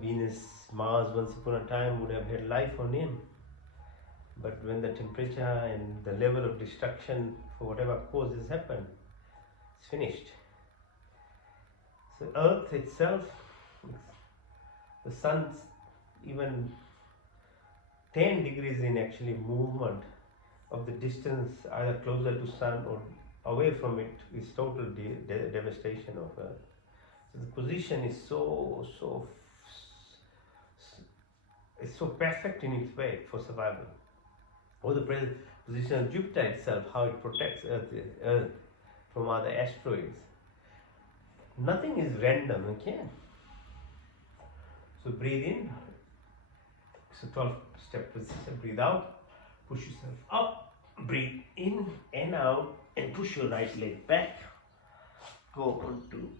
Venus, Mars once upon a time would have had life on him. But when the temperature and the level of destruction for whatever causes happened, it's finished. So Earth itself, the sun's even 10 degrees in actually movement of the distance either closer to sun or away from it is total devastation of Earth. So the position is it's so perfect in its way for survival. Or the position of Jupiter itself, how it protects Earth from other asteroids. Nothing is random, okay? So breathe in. So 12-step position. Breathe out. Push yourself up. Breathe in and out. And push your right leg back. Go on to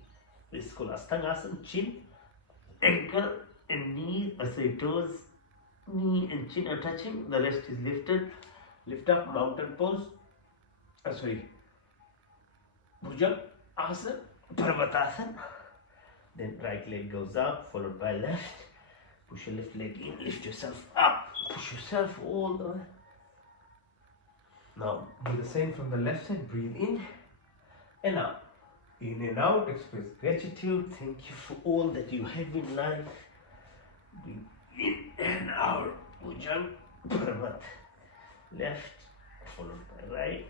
this is called Astangasana. Chin, ankle and knee, toes, knee and chin are touching. The rest is lifted. Lift up, mountain pose. Bhuja Asana, Parvatasana. Then right leg goes up, followed by left. Push your left leg in, lift yourself up. Push yourself all the way. Now do the same from the left side. Breathe in and out. In and out, express gratitude. Thank you for all that you have in life. Breathe in and out. Bhujang, Parvat. Left, followed by right.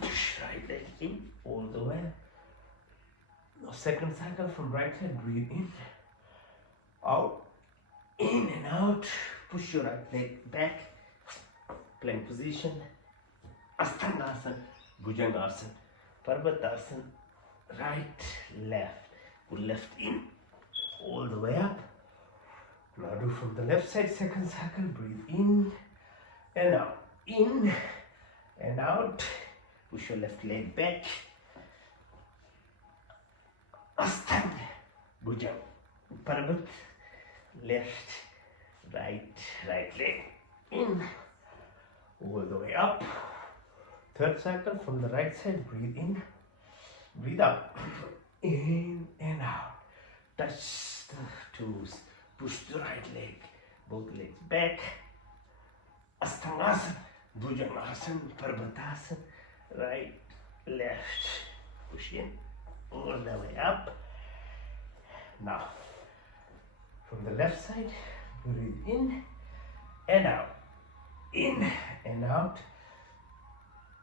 Push right leg in all the way. Now second cycle from right side. Breathe in, out, in and out. Push your right leg back. Plank position. Astangasana, Bhujangasana, Parvatasana. Right, left. Pull left in all the way up. Now do from the left side, second cycle. Breathe in and out. In and out. Push your left leg back. Astanga, Bhujang, Parvat. Left, right leg in all the way up. Third cycle from the right side. Breathe in. Breathe out. In and out. Touch the toes. Push the right leg. Both legs back. Astangasana. Bhujangasana. Parvatasana. Right, left. Push in. All the way up. Now, from the left side, breathe in and out. In and out.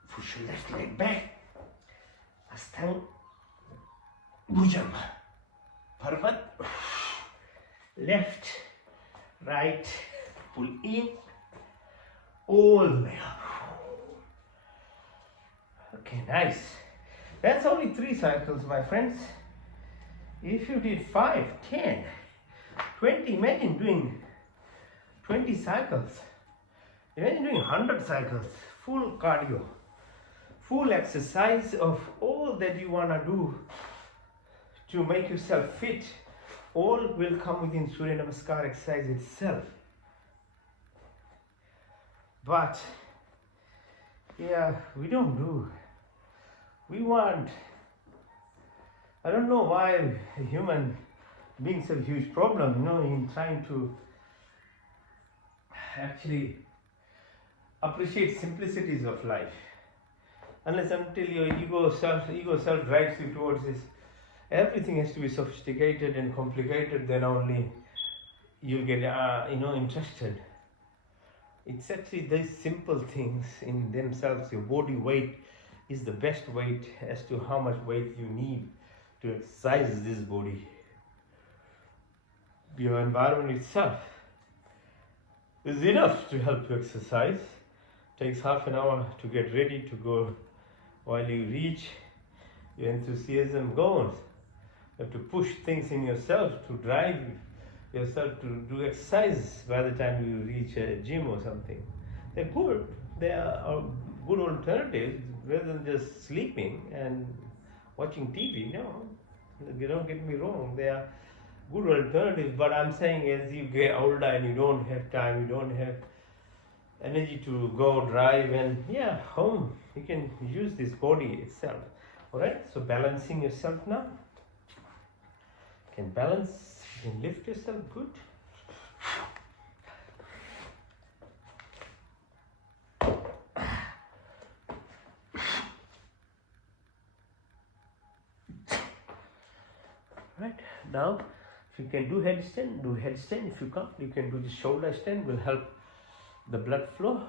Push your left leg back. Astang, Bhujang, Parvat, left, right, pull in, all the way up. Okay, nice. That's only 3 cycles, my friends. If you did 5, 10, 20, imagine doing 20 cycles. Imagine doing 100 cycles, full cardio. Full exercise of all that you want to do to make yourself fit. All will come within Surya Namaskar exercise itself. But, we don't do. We want, I don't know why human beings have a huge problem, in trying to actually appreciate simplicities of life. Unless until your ego self drives you towards this, everything has to be sophisticated and complicated, then only you'll get interested. It's actually these simple things in themselves. Your body weight is the best weight as to how much weight you need to exercise this body. Your environment itself is enough to help you exercise. Takes half an hour to get ready to go. While you reach, your enthusiasm goes. You have to push things in yourself to drive yourself to do exercise by the time you reach a gym or something. They're good. They are good alternatives rather than just sleeping and watching TV. No, you don't get me wrong. They are good alternatives. But I'm saying as you get older and you don't have time, you don't have energy to go drive and home, you can use this body itself. All right. So balancing yourself now. You can balance. You can lift yourself good. Right now, if you can do headstand, do headstand. If you can't, you can do the shoulder stand. Will help the blood flow.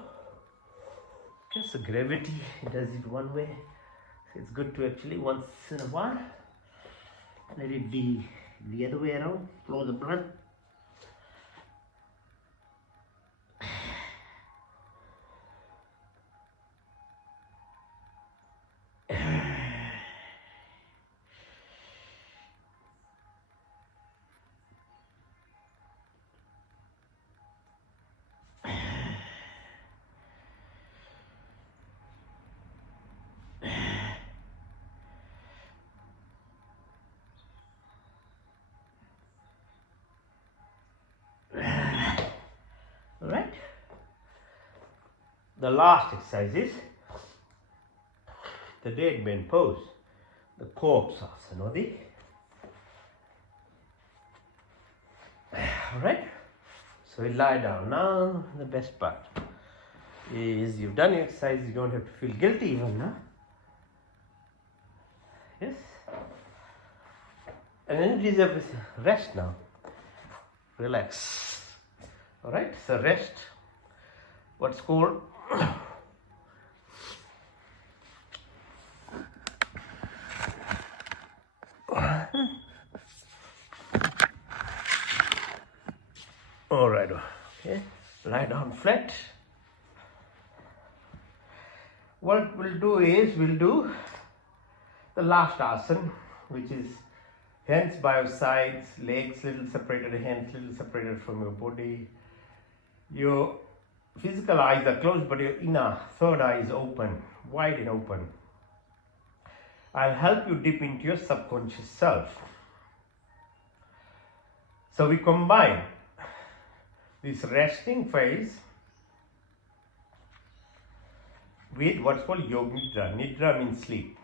Just the gravity does it one way. So it's good to actually once in a while let it be the other way around. Flow the blood. Alright. The last exercise is the dead man pose, the corpse asana. Alright. So we lie down. Now the best part is you've done your exercise, you don't have to feel guilty even now. Yes. And then it is a rest now. Relax. Alright, so rest. What's called alright, okay. Lie down flat. What we'll do is we'll do the last asana, which is hands by your sides, legs little separated, hands little separated from your body. Your physical eyes are closed, but your inner third eye is open, wide and open. I'll help you dip into your subconscious self. So we combine this resting phase with what's called yoga nidra. Nidra means sleep.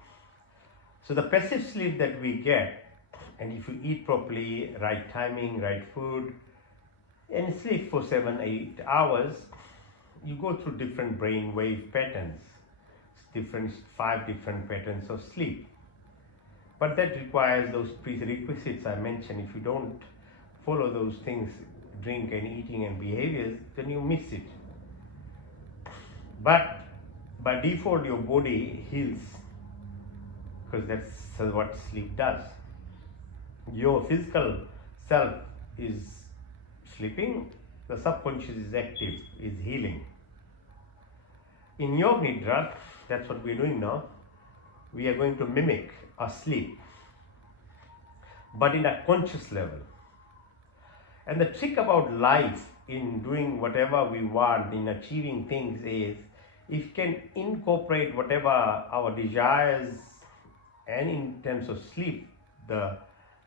So the passive sleep that we get, and if you eat properly, right timing, right food, and sleep for 7-8 hours, you go through different brain wave patterns, 5 different patterns of sleep. But that requires those prerequisites I mentioned. If you don't follow those things, drink and eating and behaviors, then you miss it. But by default, your body heals, because that's what sleep does. Your physical self is sleeping, the subconscious is active, is healing. In Yoga Nidra, that's what we're doing now. We are going to mimic a sleep, but in a conscious level. And the trick about life in doing whatever we want, in achieving things, is if you can incorporate whatever our desires, and in terms of sleep, the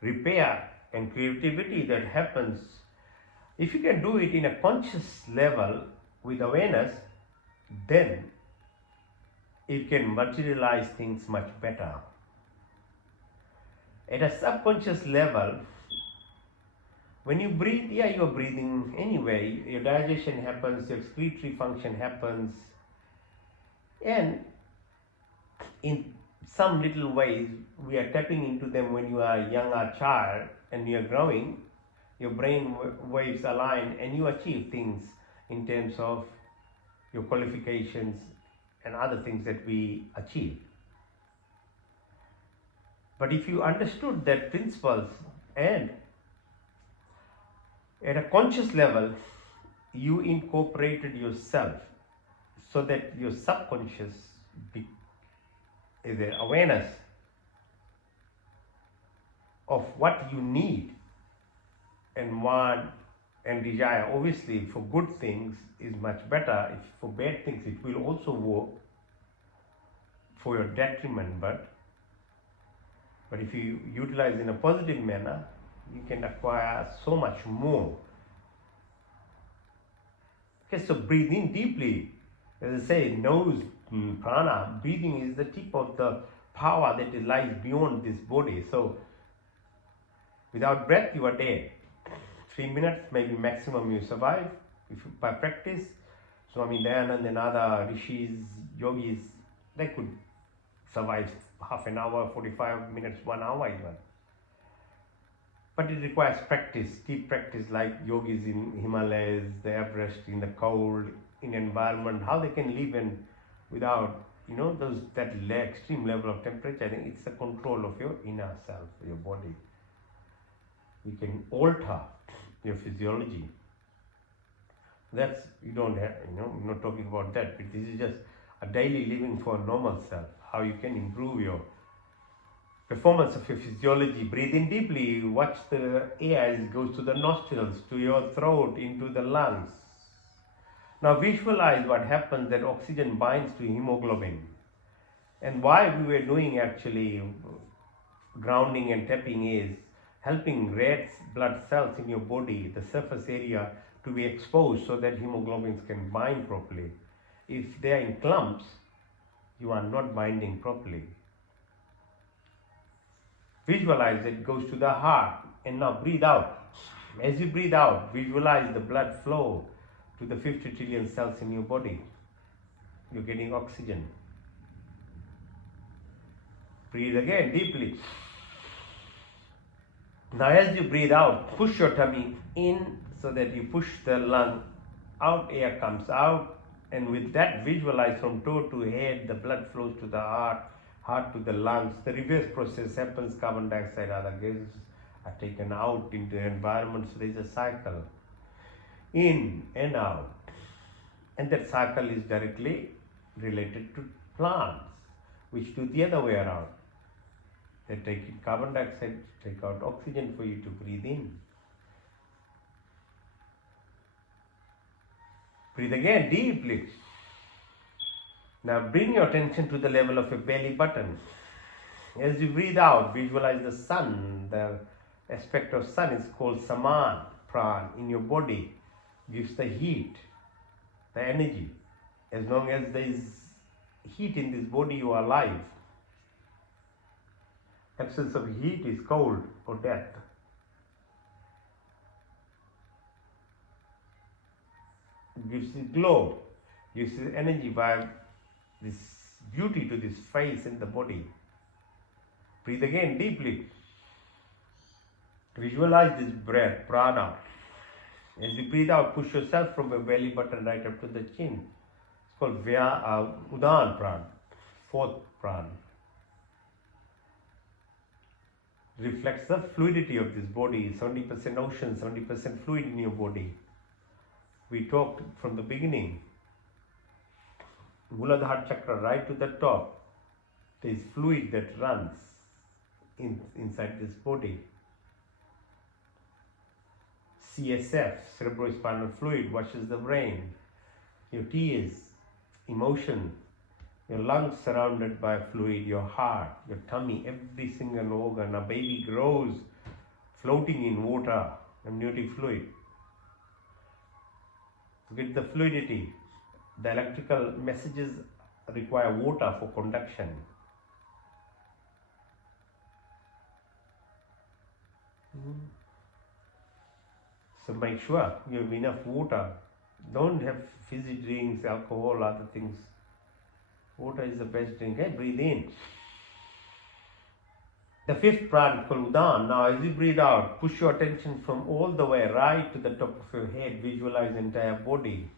repair and creativity that happens, if you can do it in a conscious level with awareness, then it can materialize things much better. At a subconscious level, when you breathe, you're breathing anyway, your digestion happens, your excretory function happens, and in some little ways, we are tapping into them when you are a younger child and you are growing, your brain waves align and you achieve things in terms of your qualifications and other things that we achieve. But if you understood that principles and at a conscious level, you incorporated yourself so that your subconscious is the awareness of what you need and want and desire. Obviously, for good things is much better. If for bad things, it will also work for your detriment. But if you utilize in a positive manner, you can acquire so much more. Okay, so breathe in deeply. As I say, nose prana, breathing is the tip of the power that lies beyond this body. So without breath, you are dead. 3 minutes, maybe maximum you survive if you, by practice. Swami Dayananda and other rishis, yogis, they could survive half an hour, 45 minutes, 1 hour even. But it requires practice, deep practice, like yogis in Himalayas, the Everest, in the cold, in environment, how they can live and without, that extreme level of temperature. I think it's the control of your inner self, your body. You can alter your physiology. That's, you don't have, I'm not talking about that, but this is just a daily living for a normal self, how you can improve your performance of your physiology. Breathe in deeply, watch the air as it goes to the nostrils, to your throat, into the lungs. Now visualize what happens that oxygen binds to hemoglobin. And why we were doing actually grounding and tapping is helping red blood cells in your body, the surface area, to be exposed so that hemoglobins can bind properly. If they are in clumps, you are not binding properly. Visualize it goes to the heart, and now breathe out. As you breathe out, visualize the blood flow to the 50 trillion cells in your body. You're getting oxygen. Breathe again deeply. Now as you breathe out, push your tummy in so that you push the lung out, air comes out, and with that visualize from toe to head, the blood flows to the heart to the lungs. The reverse process happens, carbon dioxide, other gases are taken out into the environment, so there is a cycle, in and out. And that cycle is directly related to plants, which do the other way around. They take in carbon dioxide, take out oxygen for you to breathe in. Breathe again deeply. Now bring your attention to the level of your belly button. As you breathe out, visualize the sun. The aspect of sun is called saman pran in your body. Gives the heat, the energy. As long as there is heat in this body, you are alive. Absence of heat is cold or death. It gives you glow, gives you energy by this beauty to this face and the body. Breathe again deeply. Visualize this breath, prana. As you breathe out, push yourself from your belly button right up to the chin. It's called Udan Pran, fourth pran. Reflects the fluidity of this body, 70% ocean, 70% fluid in your body. We talked from the beginning. Muladhara chakra right to the top. There is fluid that runs inside this body. CSF, cerebrospinal fluid, washes the brain. Your tears, emotion, your lungs surrounded by fluid, your heart, your tummy, every single organ. A baby grows floating in water, amniotic fluid. Get the fluidity. The electrical messages require water for conduction. So make sure you have enough water. Don't have fizzy drinks, alcohol, other things. Water is the best drink. Okay? Breathe in. The fifth pran called Udan. Now as you breathe out, push your attention from all the way right to the top of your head. Visualize the entire body.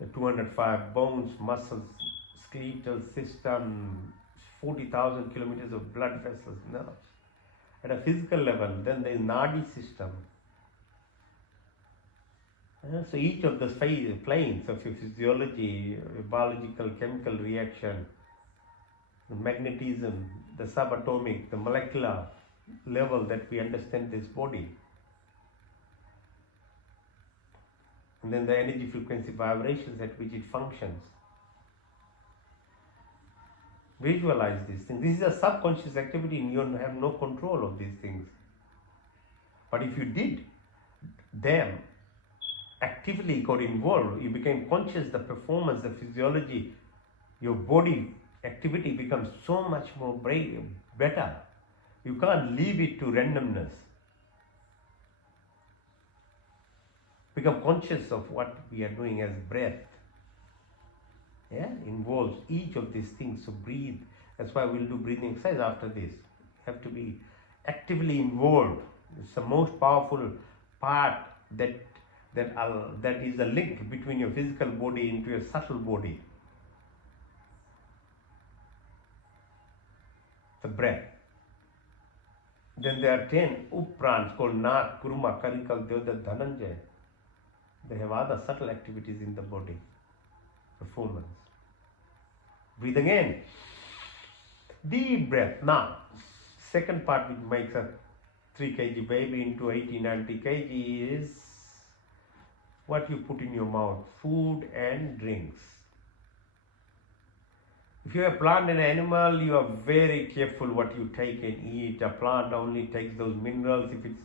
the 205 bones, muscles, skeletal system, 40,000 kilometers of blood vessels, nerves. At a physical level, then there is Nadi system. So each of the planes of your physiology, your biological, chemical reaction, the magnetism, the subatomic, the molecular level that we understand this body. And then the energy frequency vibrations at which it functions. Visualize these things. This is a subconscious activity and you have no control of these things. But if you did them, actively got involved, you became conscious, the performance, the physiology, your body activity becomes so much more better. You can't leave it to randomness. Become conscious of what we are doing as breath. Yeah, involves each of these things. So breathe. That's why we'll do breathing exercise after this. You have to be actively involved. It's the most powerful part that is the link between your physical body into your subtle body. The breath. Then there are 10 up-prans called Nag, Kurma, Karikal, Devdat, Dhananjay. They have other subtle activities in the body. Performance. Breathe again. Deep breath. Now, second part which makes a 3 kg baby into 80-90 kg is what you put in your mouth. Food and drinks. If you have plant and animal, you are very careful what you take and eat. A plant only takes those minerals. If it's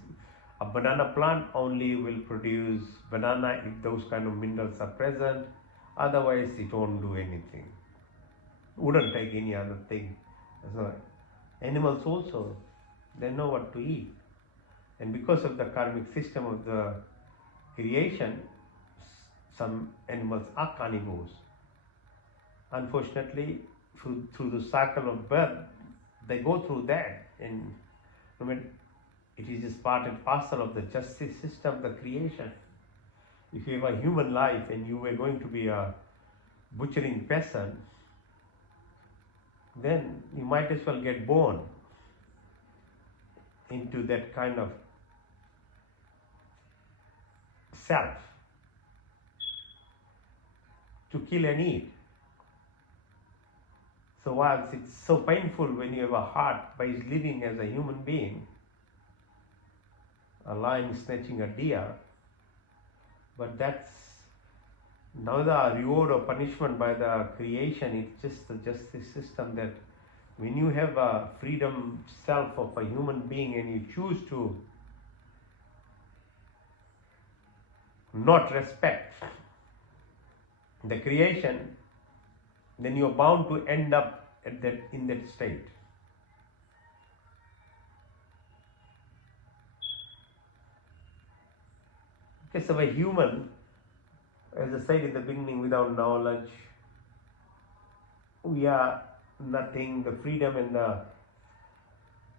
a banana plant, only will produce banana if those kind of minerals are present. Otherwise, it won't do anything. Wouldn't take any other thing. So, animals also, they know what to eat. And because of the karmic system of the creation, some animals are carnivores. Unfortunately, through the cycle of birth, they go through that. And it is just part and parcel of the justice system, the creation. If you have a human life and you were going to be a butchering person, then you might as well get born into that kind of self to kill and eat. So whilst it's so painful when you have a heart by living as a human being, a lion snatching a deer, but that's neither a reward or punishment by the creation. It's just the justice system that when you have a freedom self of a human being and you choose to not respect the creation, then you are bound to end up in that state. Okay, so a human, as I said in the beginning, without knowledge, we are nothing. The freedom and the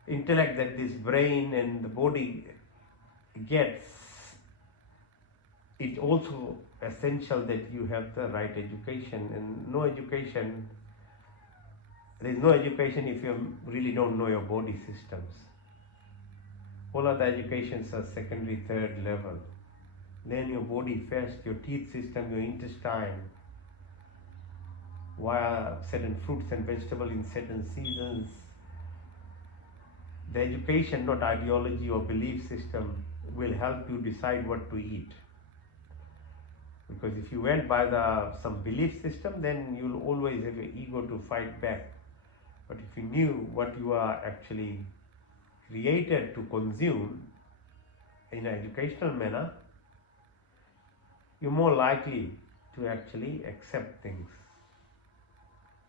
intellect that this brain and the body gets, it's also essential that you have the right education. And no education, there is no education if you really don't know your body systems. All other educations are secondary, third level. Learn your body first, your teeth system, your intestine, via certain fruits and vegetables in certain seasons. The education, not ideology or belief system, will help you decide what to eat. Because if you went by some belief system, then you'll always have an ego to fight back. But if you knew what you are actually created to consume in an educational manner, you're more likely to actually accept things.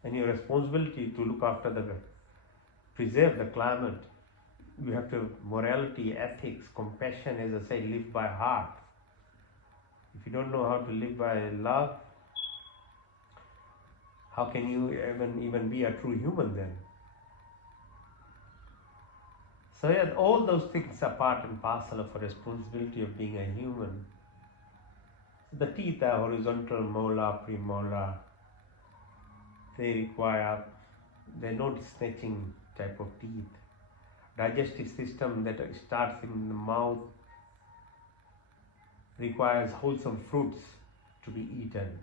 And your responsibility to look after preserve the climate. You have to morality, ethics, compassion, as I say, live by heart. If you don't know how to live by love, how can you even be a true human then? So yeah, all those things are part and parcel of a responsibility of being a human. So the teeth are horizontal, molar, premolar. They require, they're not snatching type of teeth. Digestive system that starts in the mouth requires wholesome fruits to be eaten.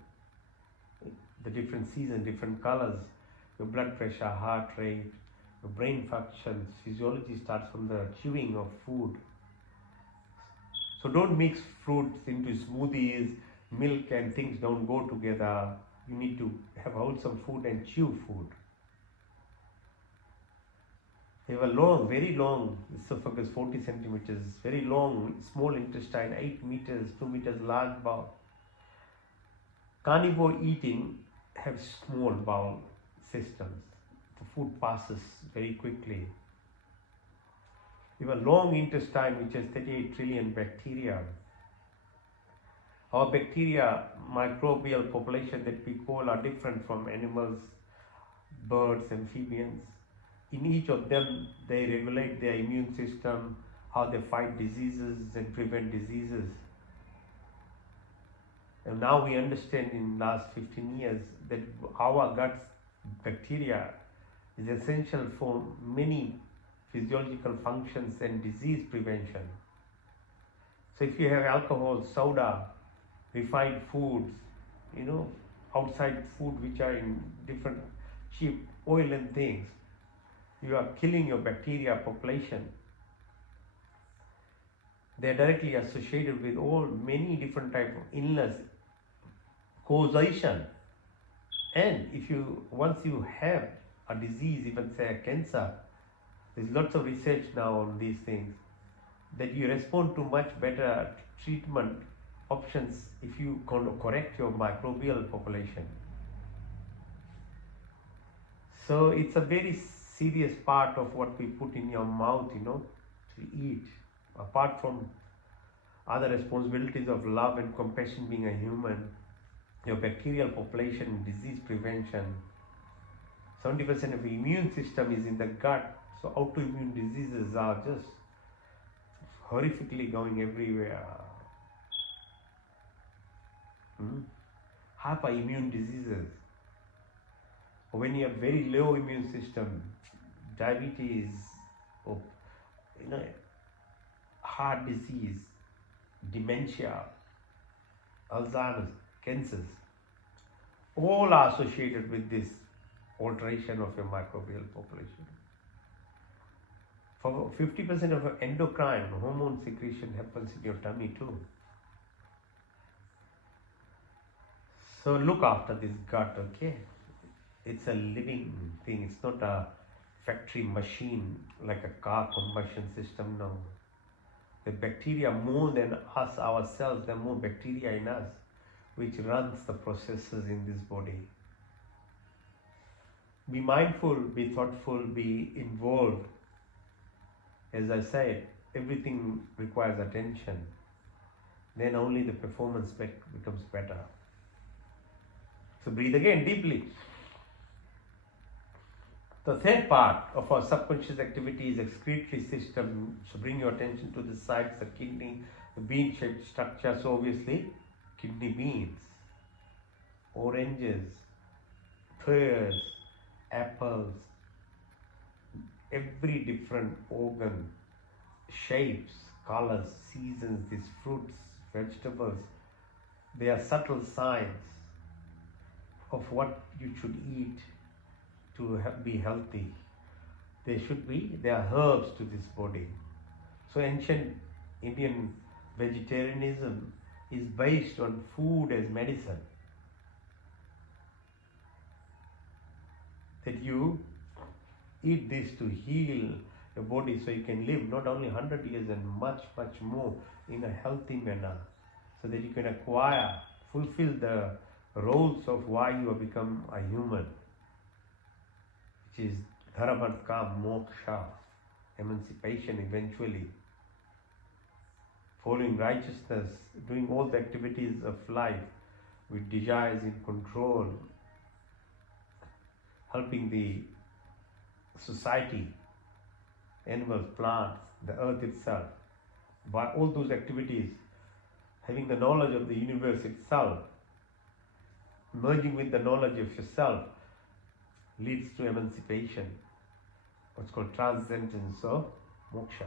The different seasons, different colors, your blood pressure, heart rate, your brain functions, physiology starts from the chewing of food. So don't mix fruits into smoothies, milk and things don't go together. You need to have wholesome food and chew food. They have a long, very long esophagus, 40 centimeters, very long, small intestine, 8 meters, 2 meters large bowel. Carnivore eating have small bowel systems. The food passes very quickly. We have a long intestine which has 38 trillion bacteria. Our bacteria microbial population that we call are different from animals, birds, amphibians. In each of them, they regulate their immune system, how they fight diseases and prevent diseases. And now we understand in last 15 years that our gut bacteria is essential for many physiological functions and disease prevention. So if you have alcohol, soda, refined foods, outside food which are in different cheap oil and things, you are killing your bacteria population. They are directly associated with many different types of illness, causation. And once you have a disease, even say a cancer, there's lots of research now on these things, that you respond to much better treatment options if you correct your microbial population. So it's a very serious part of what we put in your mouth, to eat. Apart from other responsibilities of love and compassion being a human, your bacterial population, disease prevention, 70% of the immune system is in the gut. So autoimmune diseases are just horrifically going everywhere. Hyperimmune diseases. When you have very low immune system, diabetes, or heart disease, dementia, Alzheimer's, cancers, all are associated with this alteration of your microbial population. For 50% of your endocrine hormone secretion happens in your tummy too. So look after this gut, okay? It's a living thing. It's not a factory machine like a car combustion system. No. The bacteria, more than us ourselves, there are more bacteria in us which runs the processes in this body. Be mindful, be thoughtful, be involved. As I said, everything requires attention. Then only the performance becomes better. So breathe again deeply. The third part of our subconscious activity is excretory system. So bring your attention to the sides, the kidney, the bean-shaped structure. So obviously, kidney beans, oranges, pears, apples, every different organ, shapes, colors, seasons, these fruits, vegetables, they are subtle signs of what you should eat to be healthy. They are herbs to this body. So ancient Indian vegetarianism is based on food as medicine. That you eat this to heal your body so you can live not only 100 years and much, much more in a healthy manner, so that you can fulfill the roles of why you have become a human, which is dharmartha, moksha, emancipation eventually, following righteousness, doing all the activities of life with desires in control, helping the society, animals, plants, the earth itself. By all those activities, having the knowledge of the universe itself, merging with the knowledge of yourself, leads to emancipation, what's called transcendence or moksha.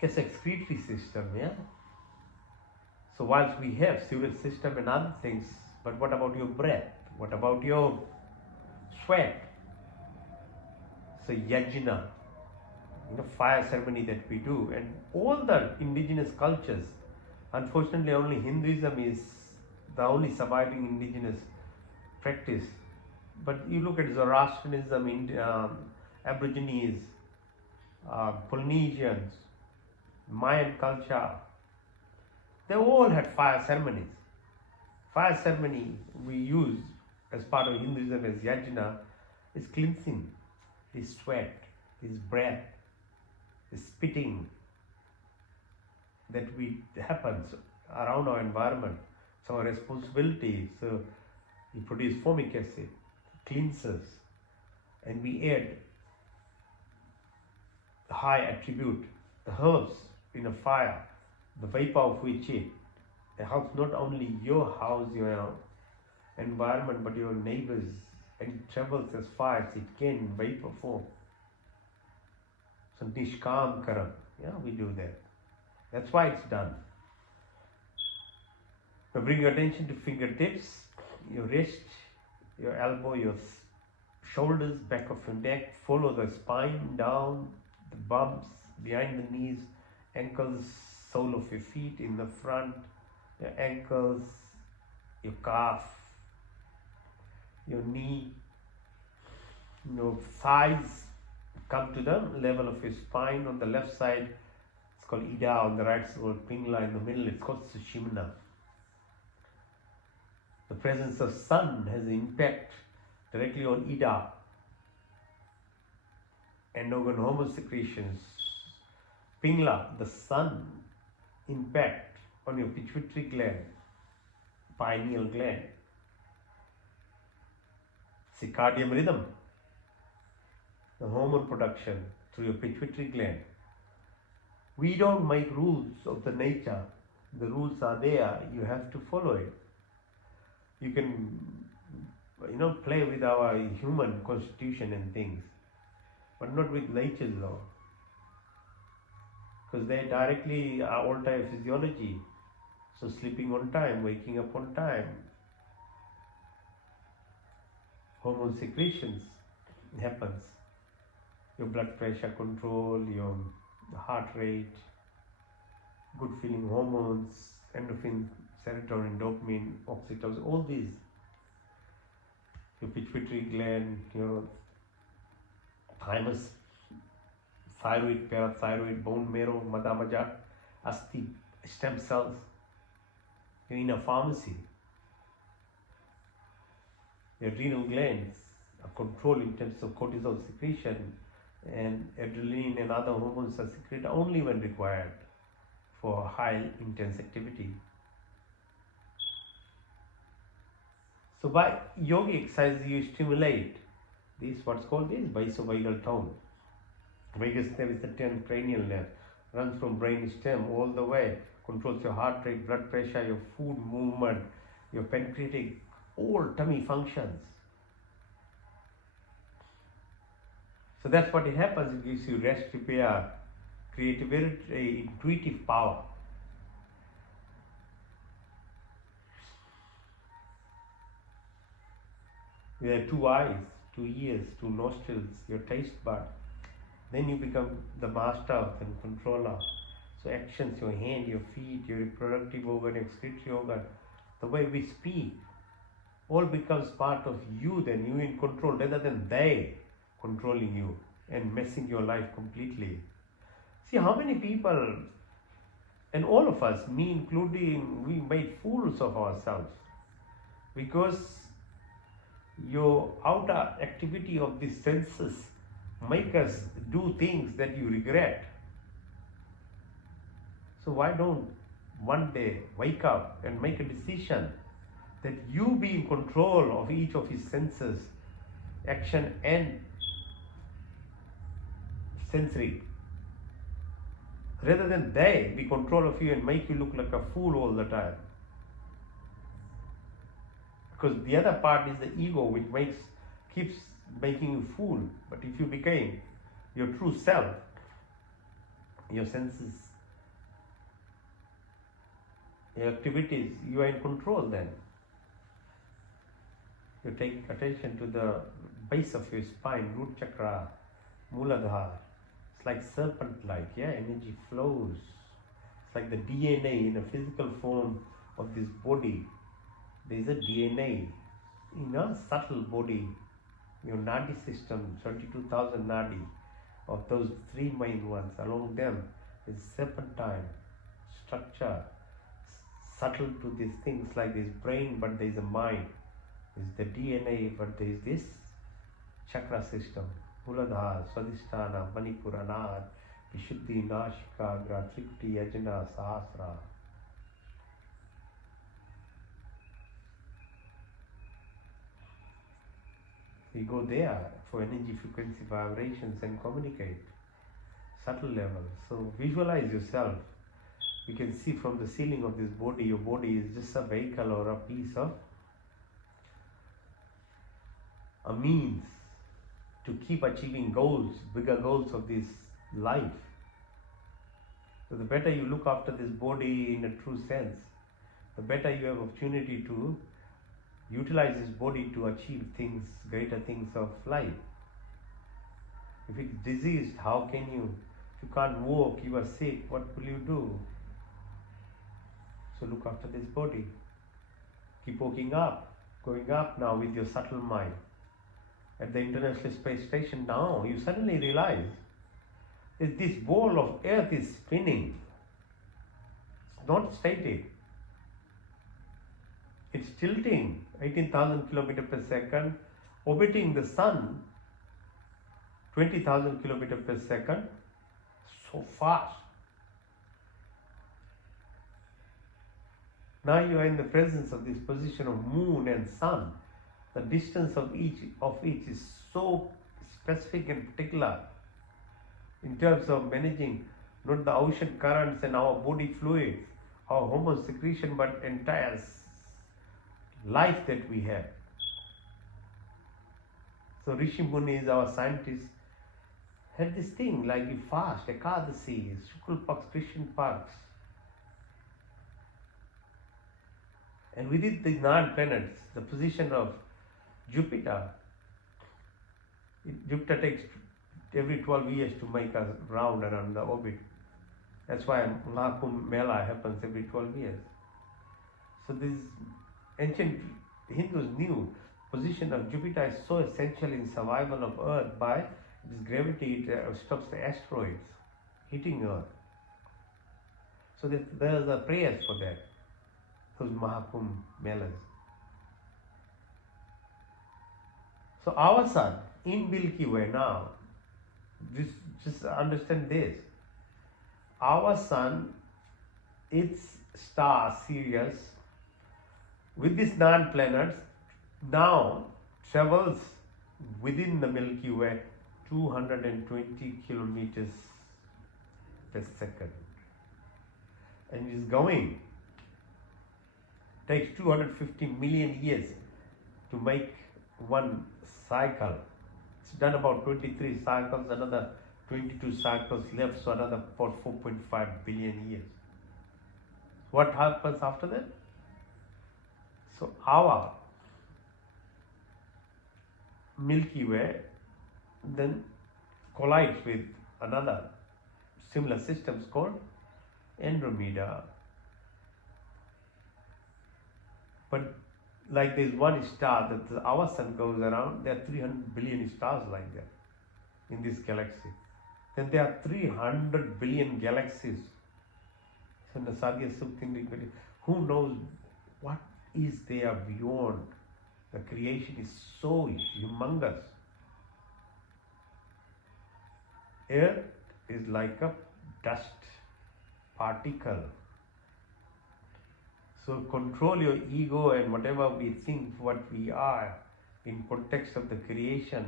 It's excretory system, yeah? So whilst we have sewage system and other things, but what about your breath? What about your sweat? So yajna, fire ceremony that we do, and all the indigenous cultures. Unfortunately, only Hinduism is the only surviving indigenous practice. But you look at Zoroastrianism, Aborigines, Polynesians, Mayan culture, they all had fire ceremonies. Fire ceremony we use as part of Hinduism as yajna is cleansing, is sweat, is breath, is spitting that happens around our environment. It's our responsibility. So we produce formic acid, cleanses, and we add the high attribute, the herbs in a fire, the vapor of which it helps not only your house, your environment, but your neighbors, and it travels as far as it can in vapor form. So Nishkam Karam, we do that. That's why it's done. Now bring your attention to fingertips, your wrist, your elbow, your shoulders, back of your neck. Follow the spine down, the bumps, behind the knees, ankles, sole of your feet in the front, your ankles, your calf, your knee, your thighs come to the level of your spine. On the left side, it's called Ida. On the right, it's called Pingla. In the middle, it's called Sushimna. The presence of sun has an impact directly on Ida, endocrine hormone secretions. Pingla, the sun, impact on your pituitary gland, pineal gland. Circadian rhythm, the hormone production through your pituitary gland. We don't make rules of the nature. The rules are there. You have to follow it. You can, play with our human constitution and things, but not with nature's law. Because they directly alter your physiology. So sleeping on time, waking up on time, hormone secretions happens. Your blood pressure control, your heart rate, good feeling hormones, endorphin, serotonin, dopamine, oxytocin, all these. Your pituitary gland, your thymus, thyroid, parathyroid, bone marrow, madamaja, asti, stem cells, your inner pharmacy. Your adrenal glands are controlled in terms of cortisol secretion, and adrenaline and other hormones are secreted only when required for high intense activity. So by yoga exercise you stimulate this what's called this vasovagal tone. Vagus nerve is the 10th cranial nerve, runs from brain stem all the way, controls your heart rate, blood pressure, your food movement, your pancreatic, all tummy functions. So that's what it happens. It gives you rest, repair, creativity, intuitive power. You have 2 eyes, 2 ears, 2 nostrils, your taste bud. Then you become the master and controller. So actions, your hand, your feet, your reproductive organ, your excretory organ, the way we speak, all becomes part of you. Then you in control rather than they controlling you and messing your life completely. See how many people, and all of us, me including, we made fools of ourselves because your outer activity of these senses make us do things that you regret. So why don't one day wake up and make a decision that you be in control of each of his senses, action and sensory. rather than they be control of you and make you look like a fool all the time. Because the other part is the ego, which keeps making you fool. But if you became your true self, your senses, your activities, you are in control then. You take attention to the base of your spine, root chakra, Muladhara. It's like serpent-like, yeah, energy flows. It's like the DNA in a physical form of this body. There is a DNA in a subtle body. Your nadi system, 22,000 nadi, of those three main ones, along them is serpentine structure, subtle to these things like this brain, but there is a mind. There is the DNA, but there is this chakra system. Muladhara, Swadhisthana, Manipura, Anad, Vishuddhi, Nashika, Trikuti, Yajna, Sahasra. We go there for energy, frequency, vibrations and communicate. Subtle level. So visualize yourself. You can see from the ceiling of this body, your body is just a vehicle or a piece of a means to keep achieving goals, bigger goals of this life. So the better you look after this body in a true sense, the better you have opportunity to utilize this body to achieve things, greater things of life. If it's diseased, how can you? If you can't walk, you are sick, what will you do? So look after this body. Keep walking up, going up now with your subtle mind. At the International Space Station now, you suddenly realize that this ball of earth is spinning. It's not static. It's tilting 18,000 kilometers per second, orbiting the sun 20,000 kilometers per second, so fast. Now you are in the presence of this position of moon and sun. The distance of each is so specific and particular in terms of managing not the ocean currents and our body fluids, our hormone secretion, but entire life that we have. So Rishi Munis, our scientists, had this thing like you fast, Ekadasi, Shukul Paks, Christian Paks. And within the 9 planets, the position of Jupiter takes every 12 years to make a round around the orbit. That's why Mahakumbh Mela happens every 12 years. So this ancient Hindus knew position of Jupiter is so essential in survival of Earth. By this gravity, it stops the asteroids hitting Earth. So there are prayers for that, those Mahakumbh Melas. So our sun in Milky Way now, just understand this. Our sun, its star Sirius, with these 9 planets, now travels within the Milky Way 220 kilometers per second. And is going. Takes 250 million years to make one cycle. It's done about 23 cycles, another 22 cycles left, so another 4.5 billion years. What happens after that? So our Milky Way then collides with another similar systems called Andromeda. But like there's one star that our sun goes around, there are 300 billion stars like that in this galaxy. Then there are 300 billion galaxies. So Nasadya Sukti, who knows what is there beyond? The creation is so humongous. Earth is like a dust particle. So control your ego and whatever we think what we are in context of the creation.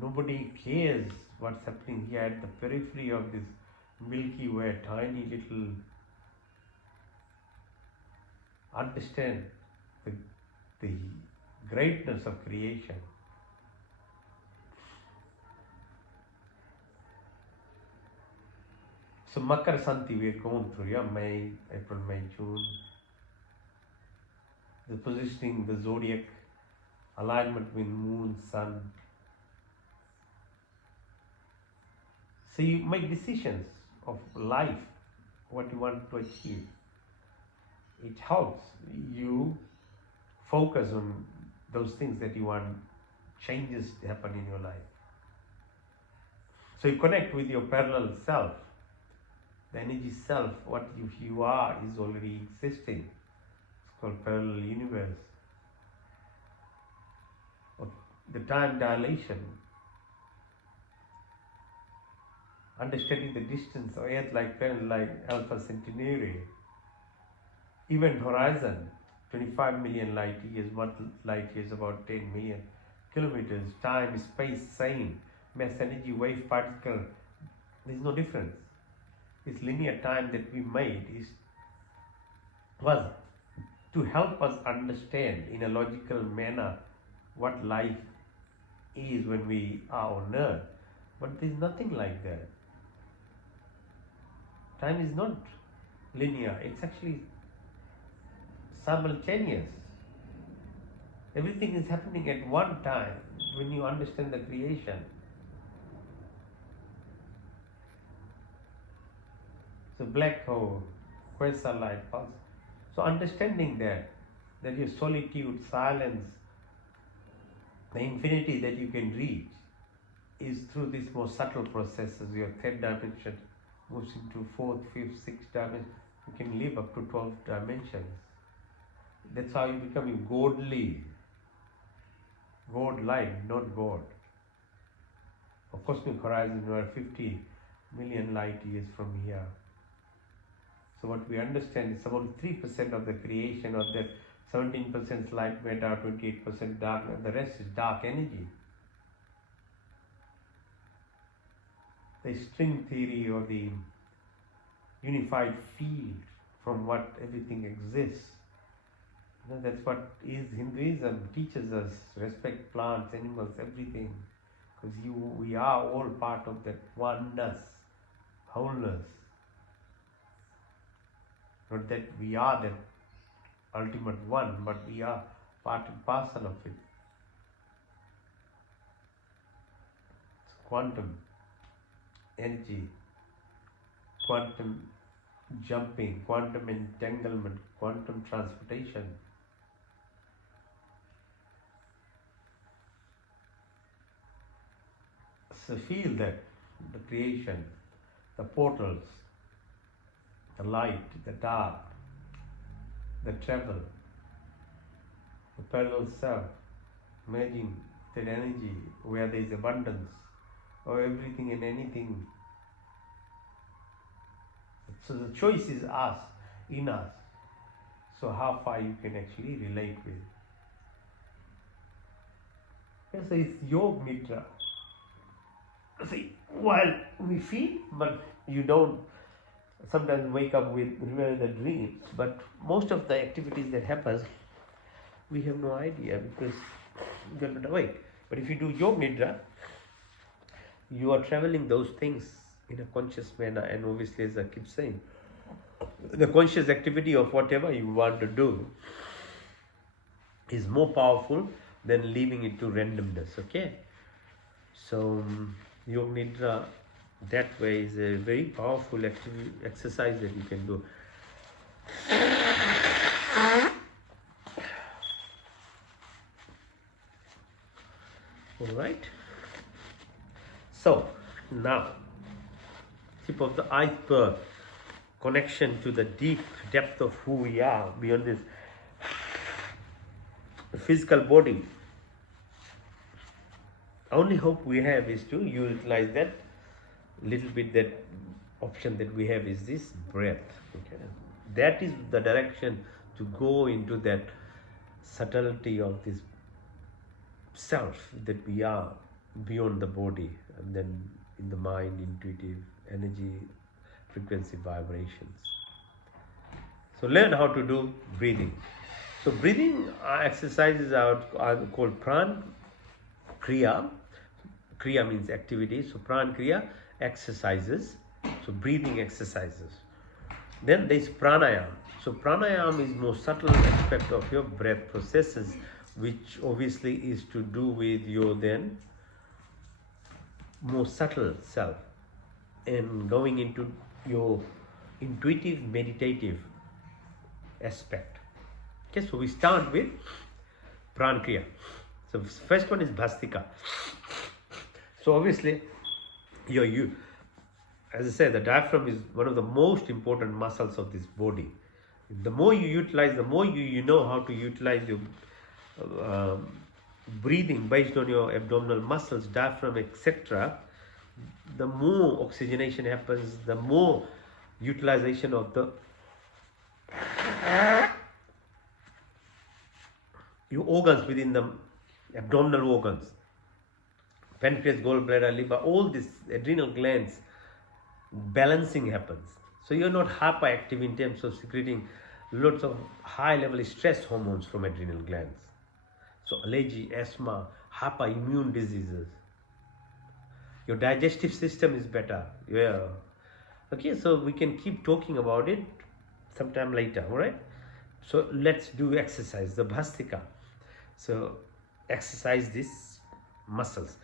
Nobody cares what's happening here at the periphery of this Milky Way, tiny little, understand the, the greatness of creation. So Makar Santi we are going through, yeah, May, April, May, June. The positioning, the zodiac, alignment between moon, sun. So you make decisions of life, what you want to achieve. It helps you focus on those things that you want changes to happen in your life. So you connect with your parallel self. The energy self, what you are, is already existing. It's called parallel universe. Or the time dilation. Understanding the distance of Earth like parallel like Alpha Centauri. Event horizon, 25 million light years. One light year is about 10 million kilometers. Time, space, same. Mass, energy, wave, particle. There's no difference. This linear time that we made was to help us understand in a logical manner what life is when we are on Earth. But there's nothing like that. Time is not linear, it's actually simultaneous. Everything is happening at one time when you understand the creation. So black hole, quasar light pulse. So understanding that your solitude, silence, the infinity that you can reach is through these more subtle processes. Your third dimension moves into fourth, fifth, sixth dimension. You can live up to 12 dimensions. That's how you become godly. God-like, not God. Of cosmic horizon, we are 50 million light years from here. So what we understand is about 3% of the creation of that 17% light matter, 28% dark, and the rest is dark energy. The string theory or the unified field from what everything exists. That's what is Hinduism teaches us. Respect plants, animals, everything. Because we are all part of that oneness, wholeness. Not that we are that ultimate one, but we are part and parcel of it. It's quantum energy, quantum jumping, quantum entanglement, quantum transportation. So feel that the creation, the portals, the light, the dark, the travel, the parallel self, merging that energy where there is abundance of everything and anything. So the choice is us, in us. So how far you can actually relate with. Yes, so it's Yoga Nidra. See, while we feel, but you don't sometimes wake up with remember the dreams, but most of the activities that happens, we have no idea because you're not awake. But if you do Yoga Nidra, you are traveling those things in a conscious manner, and obviously, as I keep saying, the conscious activity of whatever you want to do is more powerful than leaving it to randomness, okay? So, Yoga Nidra that way is a very powerful exercise that you can do. Alright? So, now, tip of the iceberg, connection to the deep depth of who we are beyond this physical body. Only hope we have is to utilize that little bit, that option that we have is this breath. Okay? That is the direction to go into that subtlety of this self that we are beyond the body, and then in the mind, intuitive energy, frequency vibrations. So learn how to do breathing. So breathing exercises are called pran kriya. Kriya means activity. So pran kriya, exercises. So breathing exercises. Then there is pranayam. So pranayam is more subtle aspect of your breath processes, which obviously is to do with your then more subtle self and going into your intuitive meditative aspect. Okay, so we start with pran kriya. So first one is bhastika. So obviously you as I said, the diaphragm is one of the most important muscles of this body. The more you utilize, the more you know how to utilize your breathing based on your abdominal muscles, diaphragm, etc., the more oxygenation happens, the more utilization of the your organs within the abdominal organs, pancreas, gallbladder, liver, all these adrenal glands, balancing happens. So you're not hyperactive in terms of secreting lots of high level stress hormones from adrenal glands. So allergy, asthma, hyperimmune diseases. Your digestive system is better. Yeah. Okay, so we can keep talking about it sometime later, all right? So let's do exercise, the bhastika. So exercise these muscles.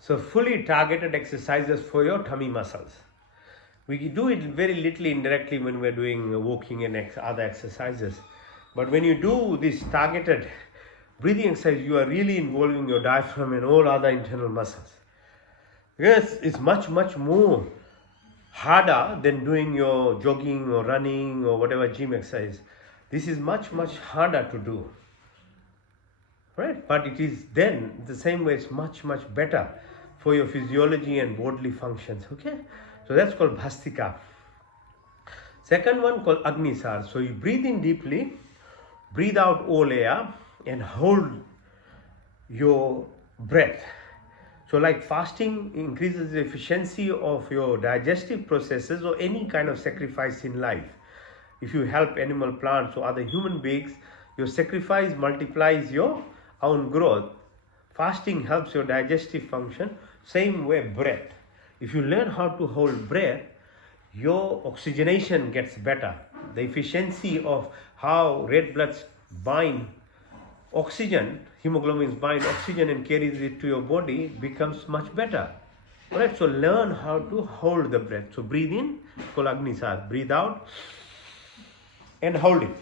So fully targeted exercises for your tummy muscles. We do it very little indirectly when we're doing walking and other exercises. But when you do this targeted breathing exercise, you are really involving your diaphragm and all other internal muscles. Yes, it's much more harder than doing your jogging or running or whatever gym exercise. This is much harder to do. Right? But it is then the same way it's much better for your physiology and bodily functions. Okay, so that's called bhastika. Second one called agnisar. So you breathe in deeply, breathe out all air and hold your breath. So like fasting increases the efficiency of your digestive processes or any kind of sacrifice in life. If you help animal, plants or other human beings, your sacrifice multiplies your own growth. Fasting helps your digestive function. Same way breath. If you learn how to hold breath, your oxygenation gets better. The efficiency of how red bloods bind oxygen, hemoglobins bind oxygen and carries it to your body becomes much better. Alright, so learn how to hold the breath. So breathe in, called agnisar. Breathe out and hold it.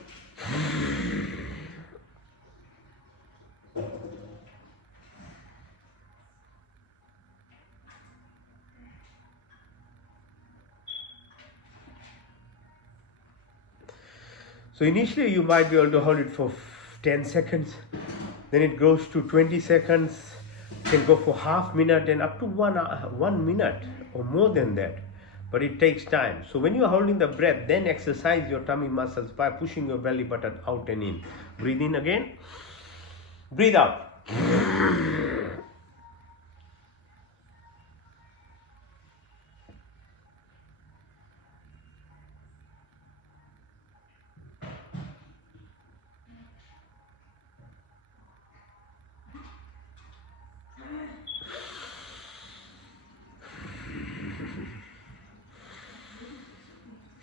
So initially you might be able to hold it for 10 seconds, then it goes to 20 seconds, can go for half minute and up to 1 minute or more than that. but it takes time. So when you are holding the breath, then exercise your tummy muscles by pushing your belly button out and in. Breathe in again. Breathe out.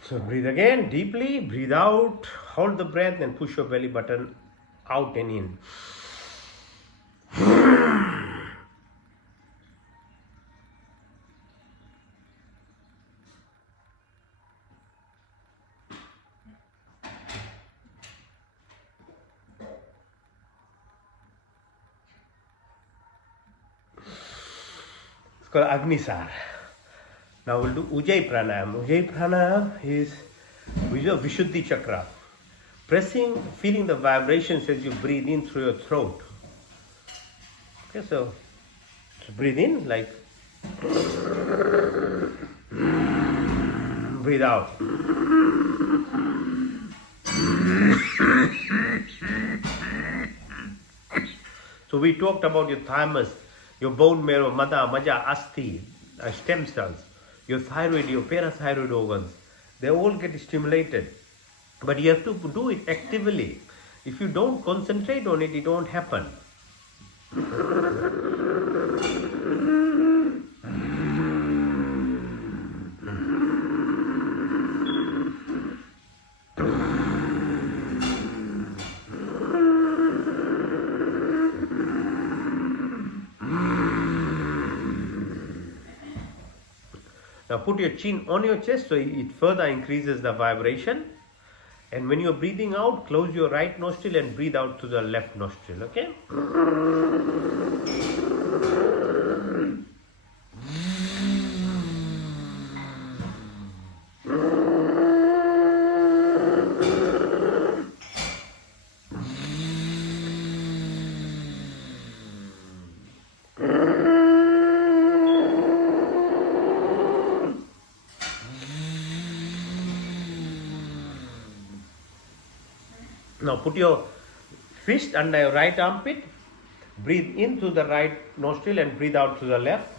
So breathe again deeply, breathe out, hold the breath and push your belly button out and in. It's called Agnisar. Now we'll do Ujjayi Pranayam. Ujjayi Pranayam is with your Vishuddhi Chakra. Pressing, feeling the vibrations as you breathe in through your throat. Okay, so breathe in like, breathe out. So we talked about your thymus, your bone marrow, mada, maja, asti, stem cells, your thyroid, your parathyroid organs. They all get stimulated. But you have to do it actively. If you don't concentrate on it, it won't happen. Now put your chin on your chest so it further increases the vibration. And when you're breathing out, close your right nostril and breathe out to the left nostril, okay? Now put your fist under your right armpit, breathe in through the right nostril and breathe out through the left.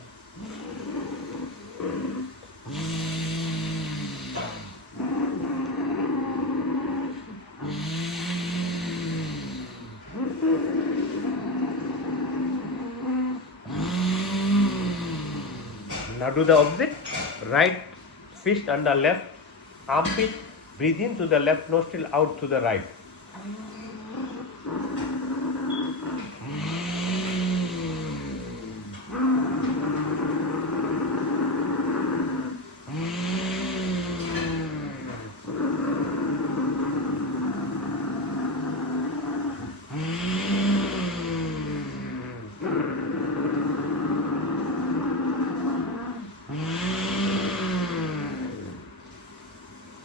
Now do the opposite, right fist under left armpit, breathe in through the left nostril, out to the right.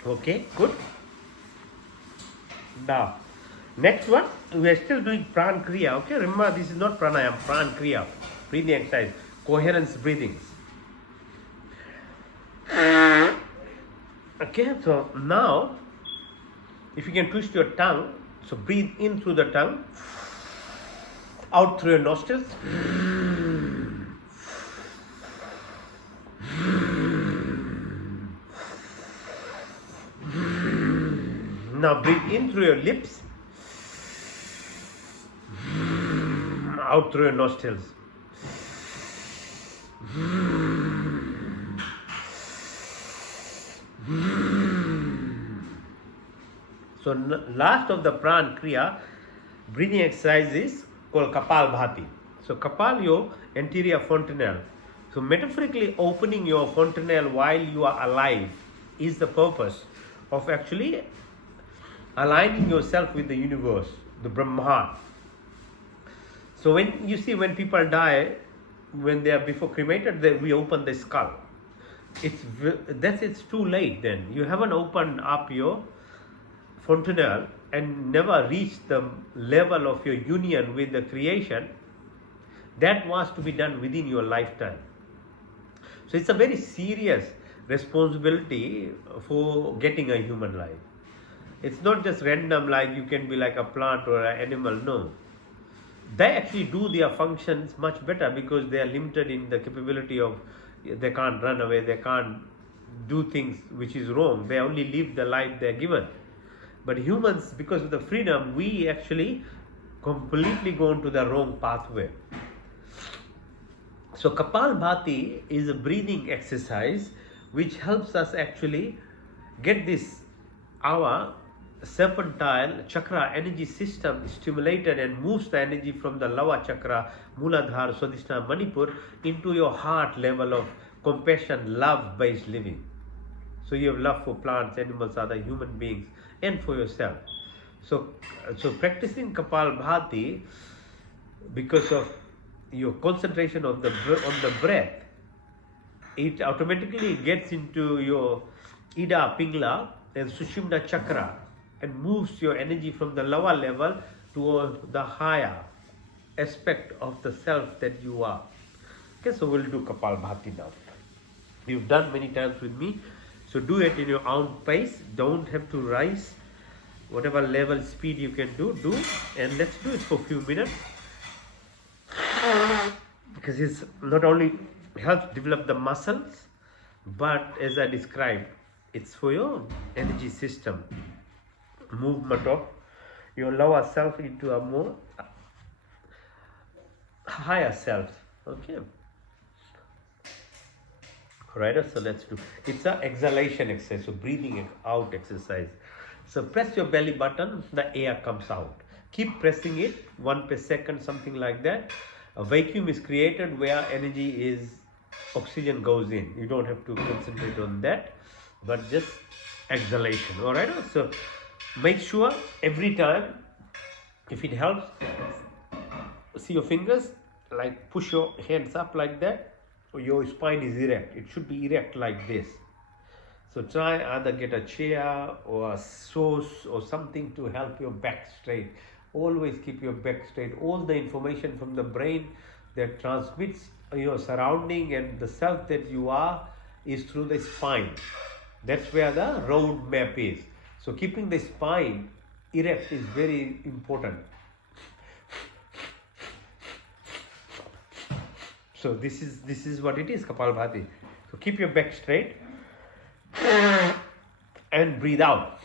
Okay, good. Now, next one, we are still doing Pran Kriya. Okay, remember this is not Pranayam, Pran Kriya, breathing exercise, coherence breathings. Okay, so now, if you can twist your tongue, so breathe in through the tongue, out through your nostrils. Now breathe in through your lips, out through your nostrils. So last of the Pran Kriya, breathing exercise is called Kapal Bhati. So Kapal, your anterior fontanelle. So metaphorically opening your fontanelle while you are alive is the purpose of actually aligning yourself with the universe, the Brahman. So when you see when people die, when they are before cremated, we open the skull. It's too late then. You haven't opened up your fontanelle and never reached the level of your union with the creation. That was to be done within your lifetime. So it's a very serious responsibility for getting a human life. It's not just random, like you can be like a plant or an animal. No, they actually do their functions much better because they are limited in the capability of, they can't run away, they can't do things which is wrong, they only live the life they're given. But humans, because of the freedom, we actually completely go into the wrong pathway. So Kapalbhati is a breathing exercise which helps us actually get this, our serpentine chakra energy system stimulated and moves the energy from the lower chakra, Muladhara, Swadhisthana, Manipur, into your heart level of compassion, love based living. So you have love for plants, animals, other human beings, and for yourself. So practicing Kapalbhati, because of your concentration on the breath, it automatically gets into your Ida, Pingla, and Sushumna chakra and moves your energy from the lower level to the higher aspect of the self that you are. Okay, so we'll do Kapalbhati now. You've done many times with me, so do it in your own pace. Don't have to rise. Whatever level speed you can do, and let's do it for a few minutes, because it's not only helps develop the muscles, but as I described, it's for your energy system, movement of your lower self into a more higher self. Okay, right? So let's do, it's a exhalation exercise, so breathing out exercise. So press your belly button, the air comes out. Keep pressing it, 1 per second, something like that. A vacuum is created where energy is, oxygen goes in. You don't have to concentrate on that, but just exhalation. All right, so make sure every time, if it helps, see your fingers, like push your hands up like that, or your spine is erect. It should be erect like this. So try either get a chair or a source or something to help your back straight. Always keep your back straight. All the information from the brain that transmits your surrounding and the self that you are is through the spine. That's where the road map is. So keeping the spine erect is very important. So this is what it is, Kapalbhati. So keep your back straight and breathe out.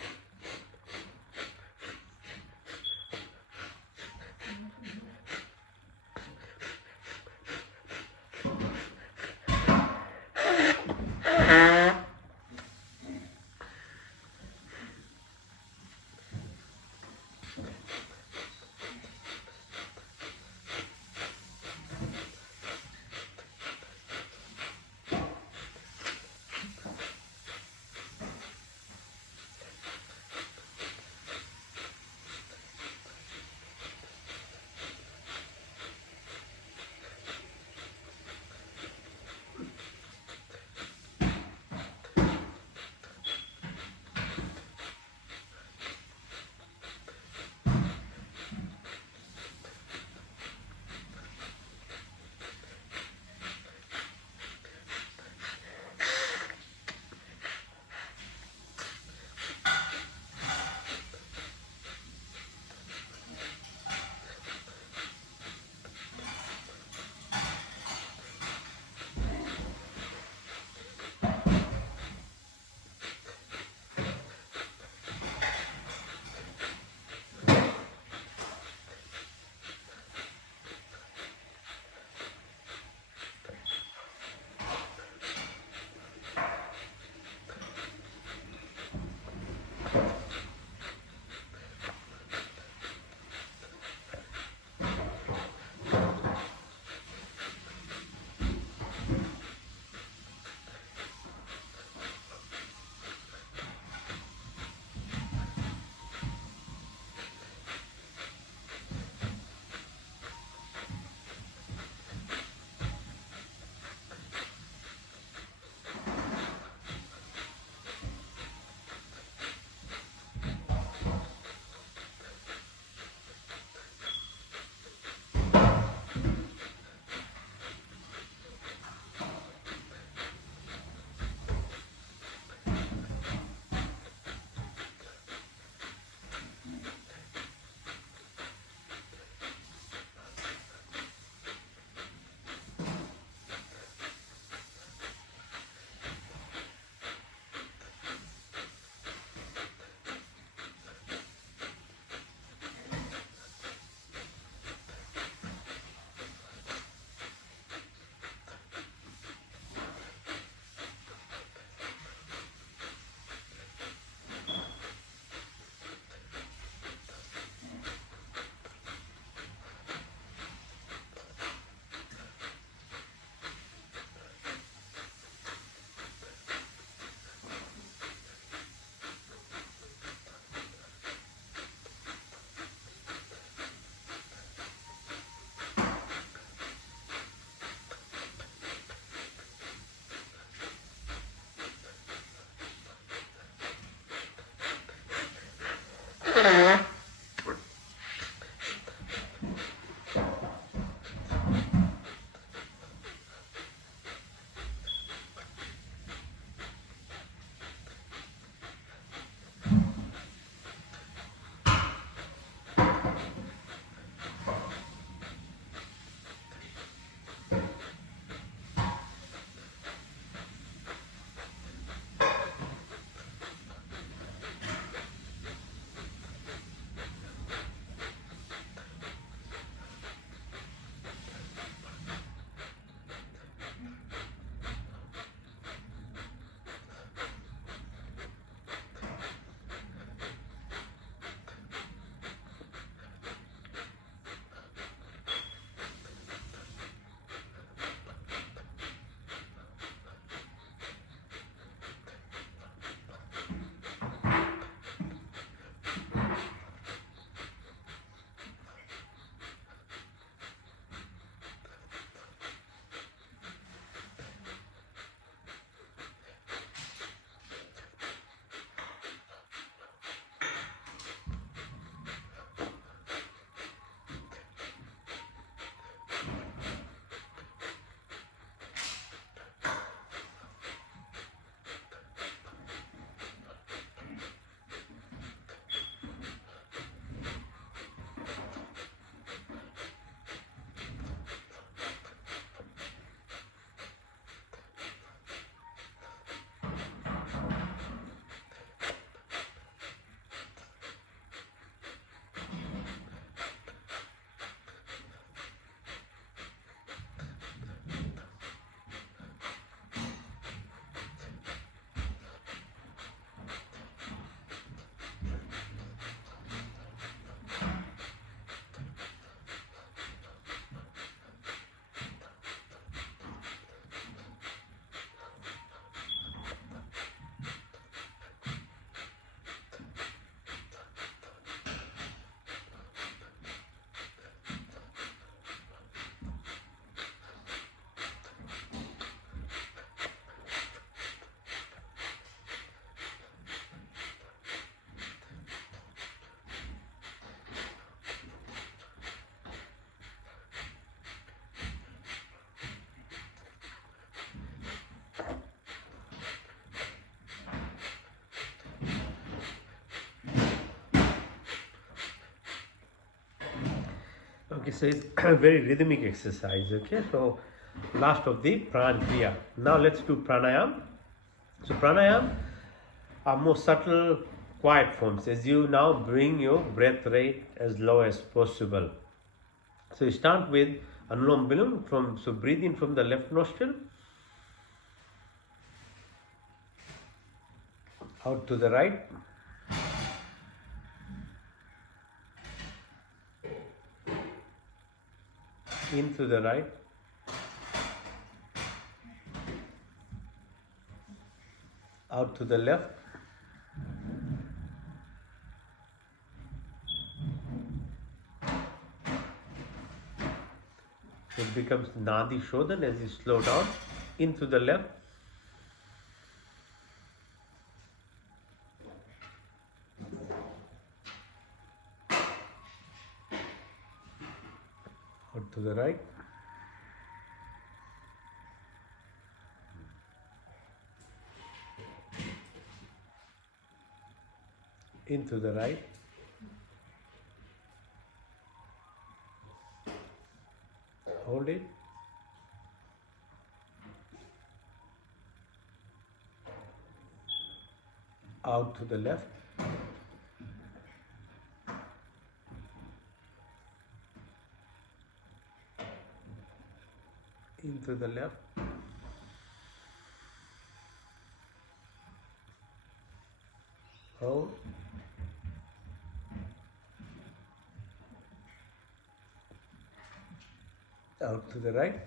Okay, so it's a very rhythmic exercise. Okay, so last of the pran kriya. Now let's do pranayam. So pranayam are more subtle, quiet forms as you now bring your breath rate as low as possible. So you start with Anulom Vilom from, so breathe in from the left nostril, out to the right, in through the right, out to the left, it becomes Nadi Shodhan as you slow down, in through the left, out to the right, in through the right, hold it, out to the left, in through the left, hold, out to the right,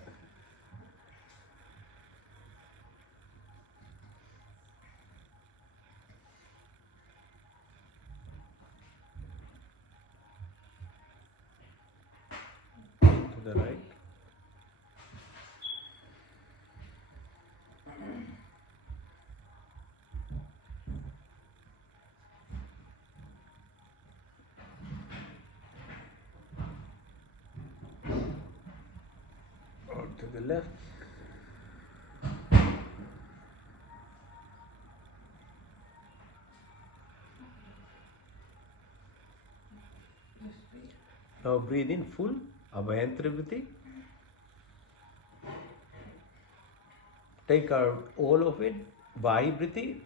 in to the right, out to the left, now breathe in full, Abhayantriviti. Take out all of it, Vahibriti.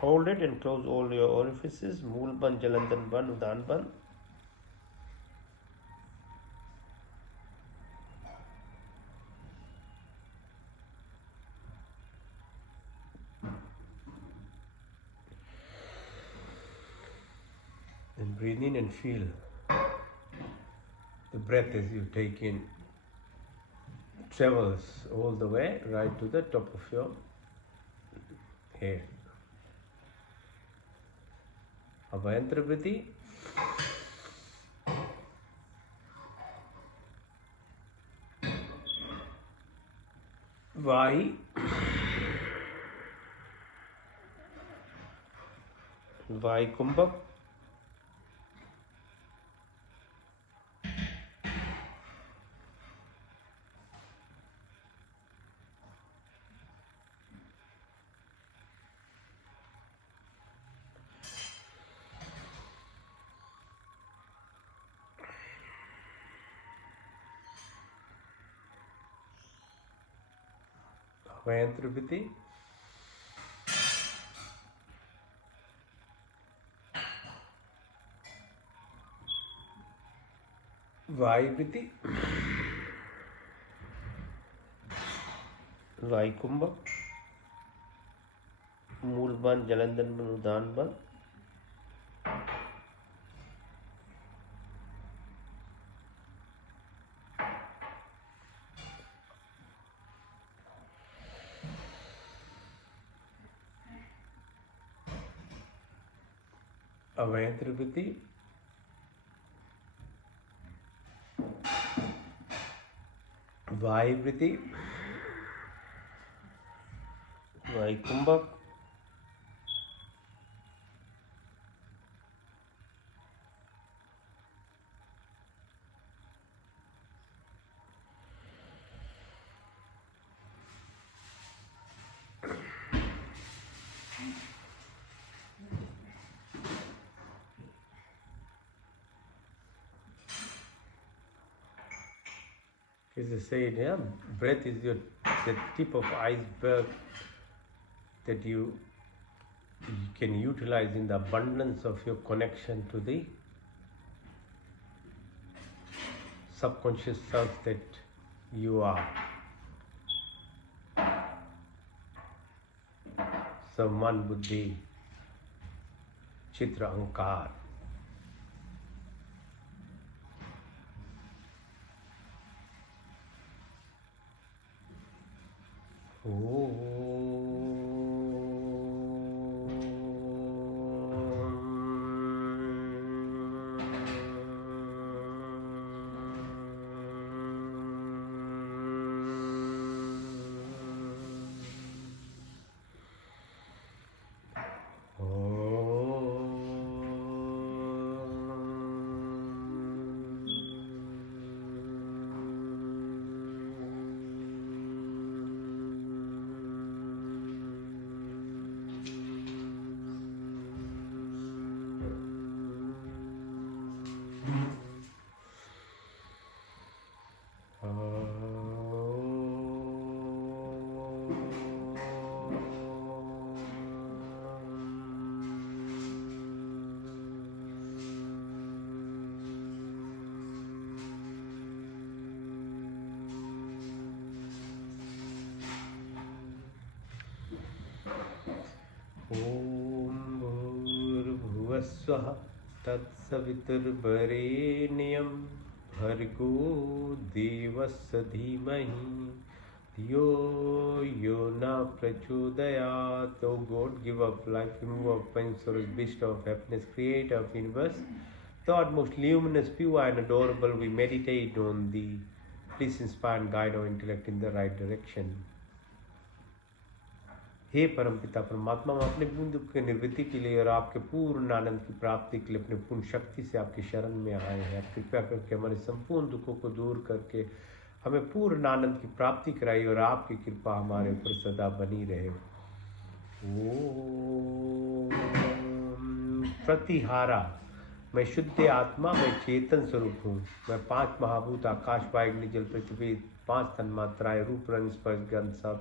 Hold it and close all your orifices, Mool Ban, Jalandhar Ban, Udan Ban. And breathe in and feel the breath as you take in travels all the way right to the top of your head. Abhayantriviti. Vahi. Vahi Kumbhak. Abhayantriviti. Vahibriti. Vahi Kumbhak. Mool Ban, Jalandhar Ban, Udan Ban. Abhayantriviti. Vahibriti. Vahi Kumbhak. As I said, yeah, breath is the tip of iceberg that you can utilize in the abundance of your connection to the subconscious self that you are. Saman Buddhi Chitra Ankar. ॐ भूर्भुवस्वः तत्सवितुर्वरेण्यं भर्गो देवस्य धीमहि धियो यो न प्रचोदयात्. O God, give up life, remove our pain, sorrows, beast of happiness, creator of universe, thought most luminous, pure and adorable, we meditate on thee. Please inspire and guide our intellect in the right direction. हे परमपिता परमात्मा, हम अपने पूर्ण दुख के निवृत्ति के लिए और आपके पूर्ण आनंद की प्राप्ति के लिए अपने पूर्ण शक्ति से आपकी शरण में आए हैं. आप कृपया करके हमारे संपूर्ण दुखों को दूर करके हमें पूर्ण आनंद की प्राप्ति कराई और आपकी कृपा हमारे ऊपर सदा बनी रहे. ओम प्रतिहारा. मैं शुद्ध आत्मा, मैं चेतन स्वरूप हूँ. मैं 5 महाभूत आकाश वायु अग्नि जल पृथ्वी, 5 तन्मात्राएं रूप रंग स्पर्श गंध सब,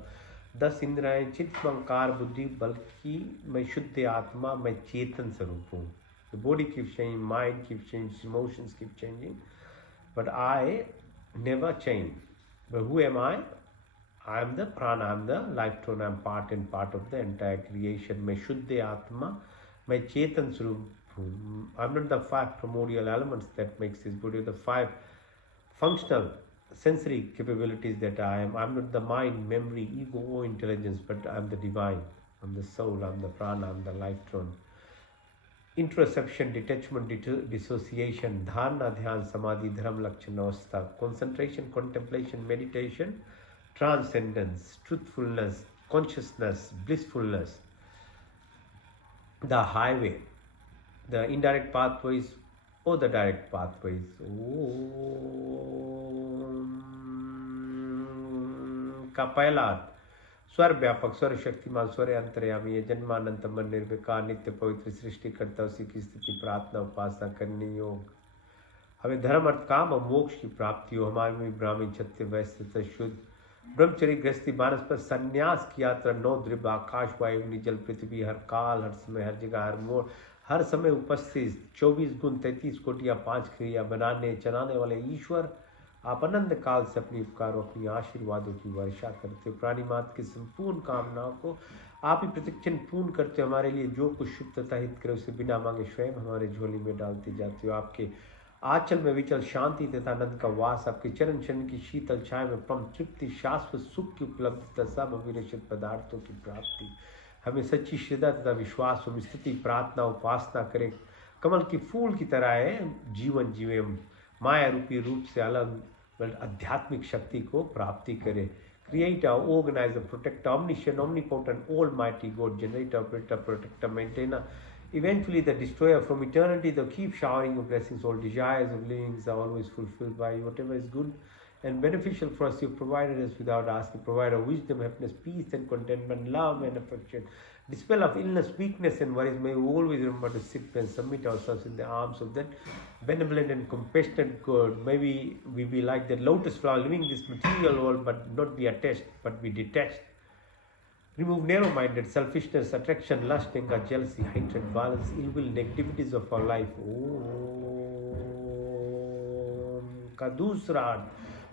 10 इंद्रियाएं चित्त अहंकार बुद्धि, बल्कि मैं शुद्ध आत्मा, मैं चेतन स्वरूप हूँ. The body keeps changing, mind keeps changing, emotions keep changing, but I never change. But who am I? I am the prana, I am the life tone, I am part and part of the entire creation. मैं शुद्ध आत्मा, मैं चेतन स्वरूप हूँ. I'm not the 5 primordial elements that makes this body, the 5 functional sensory capabilities that I am. I'm not the mind, memory, ego, or intelligence, but I'm the divine. I'm the soul, I'm the prana, I'm the life throne. Introspection, detachment, dissociation, dharana, dhyan, samadhi, dharam, lakshan, avastha, concentration, contemplation, meditation, transcendence, truthfulness, consciousness, blissfulness, the highway, the indirect pathways or the direct pathways. का पहला अर्थ स्वर व्यापक, स्वर शक्तिमान, स्वर अंतर्यामी, ये जन्मानंत मन निर्विकार नित्य पवित्र सृष्टिकर्ता, उसी की स्थिति प्रार्थना उपासना करने योग. हमें धर्म अर्थ काम और मोक्ष की प्राप्ति हो. हमारे में ब्राह्मण क्षत्रिय वैश्य शुद्ध ब्रह्मचर्य गृहस्थी मानस पर संन्यास की यात्रा 9 द्रिव आकाश वायु अग्नि जल पृथ्वी, हर काल हर समय हर जगह हर मोड़ हर समय उपस्थित, 24 गुण 33 कोटियाँ 5 क्रिया बनाने चलाने वाले ईश्वर, आप अनंत काल से अपनी उपकारों अपनी आशीर्वादों की वर्षा करते हो. प्राणी मात्र की संपूर्ण कामनाओं को आप ही प्रतिक्षण पूर्ण करते हो. हमारे लिए जो कुछ शुभ तथा हित करे उसे बिना मांगे स्वयं हमारे झोली में डालते जाते हो. आपके आंचल में विचल शांति तथा आनंद का वास, आपके चरण चरण की शीतल छाया में परम तृप्ति, शाश्वत सुख की उपलब्धता, सब अविरक्षित पदार्थों की प्राप्ति. हमें सच्ची श्रद्धा तथा विश्वास में स्तुति प्रार्थना उपासना करें. कमल की फूल की तरह है जीवन जीवे, माया रूपी रूप से अलग आध्यात्मिक शक्ति को प्राप्ति करें. Creator, organizer, protector, omniscient, omnipotent, almighty God, generator, operator, protector, maintainer, eventually the destroyer. From eternity, they keep showering your blessings. All desires of livings are always fulfilled by you. Whatever is good and beneficial for us, you provided us without asking. Provide us wisdom, happiness, peace and contentment, love and affection. Dispel of illness, weakness, and worries. May we always remember to sit and submit ourselves in the arms of that benevolent and compassionate God. May we be like that lotus flower, living this material world, but not be attached, but be detached. Remove narrow-minded selfishness, attraction, lust, anger, jealousy, hatred, violence, ill will, negativities of our life. का दूसरा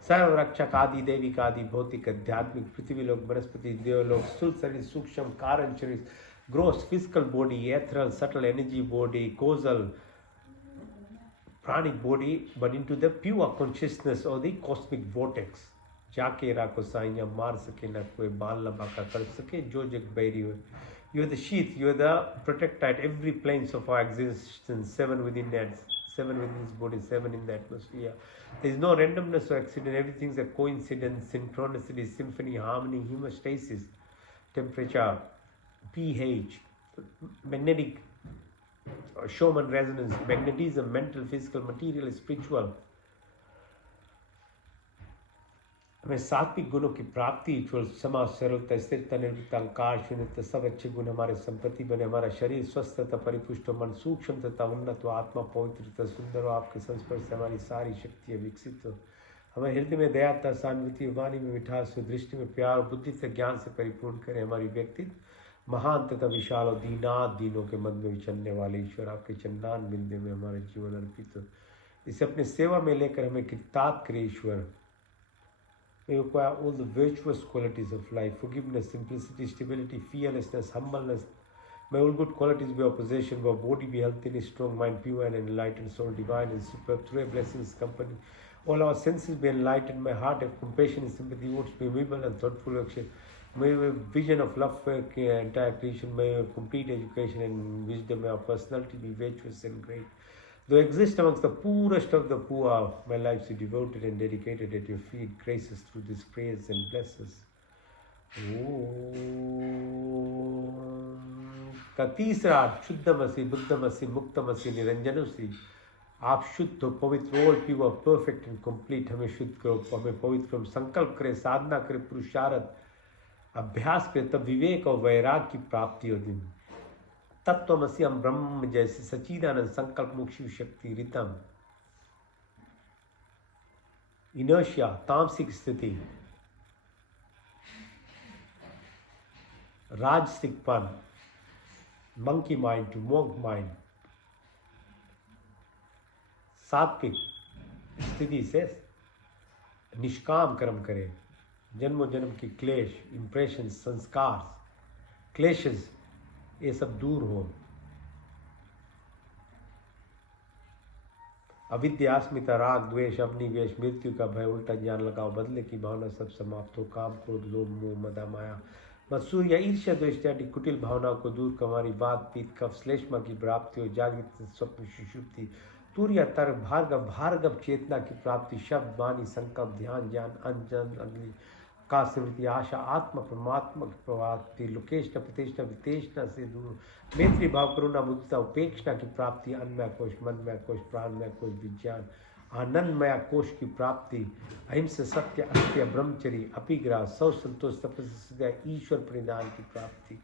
सर्व रक्षक आदि दैविक आदि भौतिक आध्यात्मिक पृथ्वी लोक वनस्पति देवलोक स्थूल शरीर सूक्ष्म कारण शरीर gross physical body, ethereal subtle energy body, causal pranic body, but into the pure consciousness or the cosmic vortex. जाके राको साइया मार सके ना कोई बाल लंबा कर सके जो जग बैरी हो. You are the sheath, you are the protector at every planes of our existence, seven within that, seven within this body, seven in the atmosphere. There is no randomness or accident, everything is a coincidence, synchronicity, symphony, harmony, hemostasis, temperature, pH, magnetic, Schumann resonance, magnetism, mental, physical, material, spiritual. हमें सात्विक गुणों की प्राप्ति, समाज, सरलता, स्थिरता, निर्भीकता, अहंकार, शून्यता, सब अच्छे गुण हमारे संपत्ति बने. हमारा शरीर स्वस्थ तथा परिपुष्ट, मन सूक्ष्म तथा उन्नत हो, आत्मा पवित्रता सुंदर हो, आपके संस्पर्श से हमारी सारी शक्तियाँ विकसित हो. हमारे हृदय में दयाता, सहानुभूति, वाणी में मिठास हो, दृष्टि में प्यार, बुद्धि से ज्ञान से परिपूर्ण करें. हमारी व्यक्तित्व महान तथा विशाल और दीनात दीनों के मन में विचरने वाले ईश्वर, आपके चंदान बिंदु में हमारा जीवन अर्पित हो. इसे अपने सेवा में लेकर हमें कृतार्थ करे ईश्वर. We acquire all the virtuous qualities of life: forgiveness, simplicity, stability, fearlessness, humbleness. May all good qualities be our possession. May our body be healthy, strong mind, pure and enlightened soul, divine and superb, through your blessings company. All our senses be enlightened. My heart have compassion and sympathy. Words be amiable and thoughtful action. May we have vision of love for entire creation. May we have complete education and wisdom. May our personality be virtuous and great. Though I exist amongst the poorest of the poor, my life is devoted and dedicated at your feet. Grace us through this praise and bless us. का तीसरा शुद्धमसी, बुद्धमसी, मुक्तमसी, निरंजनमसी. आप शुद्ध हो, पवित्र, all pure, perfect and complete. हमें शुद्ध करो, हमें पवित्र करो. संकल्प करें, साधना करें, पुरुषार्थ अभ्यास करें, तब विवेक और वैराग की प्राप्ति होती. तत्वमसि हम ब्रह्म जैसे सच्चिदानंद संकल्प मुक्ति शक्ति रितम. इनर्शिया, तामसिक स्थिति, राजसिकपन, monkey mind to monk mind. सात्विक स्थिति से निष्काम कर्म करें. जन्मों जन्म की क्लेश, इंप्रेशन, संस्कार, क्लेशेस, ये सब दूर हो. अविद्या, अस्मिता, राग, द्वेष, अभिनिवेश, मृत्यु का भय, उल्टा ज्ञान लगाओ, बदले की भावना सब समाप्त हो. काम, क्रोध, लोभ, मोह, मदा, माया, मत्सर या ईर्ष्या, द्वेष इत्यादि कुटिल भावनाओं को दूर कर हमारी बात, पीत, कफ, श्लेष्मा की प्राप्ति हो. जागृत, स्वप्न, सुषुप्ति, तूर्य, तर्क, भार्गव, भार्गव चेतना की प्राप्ति. शब्द, वाणी, संकल्प, ध्यान, ज्ञान, अंजन, अग्नि, का स्मृति, आशा, आत्मा, परमात्मा की प्राप्ति. लोकेशना, प्रतिष्ठा, वितेषणा से दूर. मैत्री भाव, करुणा, मुदिता, उपेक्षणा की प्राप्ति. अन्नमय कोश, मनमय कोश, प्राणमय कोश, विज्ञान, आनंदमय कोश की प्राप्ति. अहिंसा, सत्य, अस्त्य, ब्रह्मचर्य, अपिग्रह, सौ संतोष, तपस्या, ईश्वर परिधान की प्राप्ति.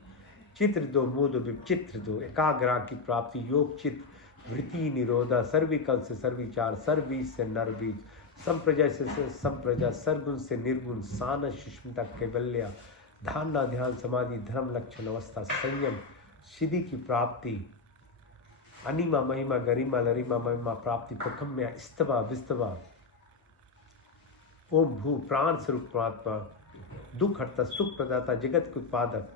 चित्र दो, मोद विचित्र दो, एकाग्रह की प्राप्ति. योग चित्त, वृत्ति निरोधा, सर्विकल से सर्विचार, सर्वीज से नरबीज, संप्रजा से संप्रजा, सरगुण से निर्गुण, सानस, सुष्मिता, कैवल्य, धारणा, ध्यान, समाधि, धर्म, लक्षण, अवस्था, संयम, सिद्धि की प्राप्ति. अनिमा, महिमा, गरिमा, लरिमा, महिमा प्राप्ति. प्रखम्या, स्तवा, विस्तवा. ओम भू, प्राण स्वरूप परमात्मा, दुख हरता, सुख प्रदाता, जगत के उत्पादक,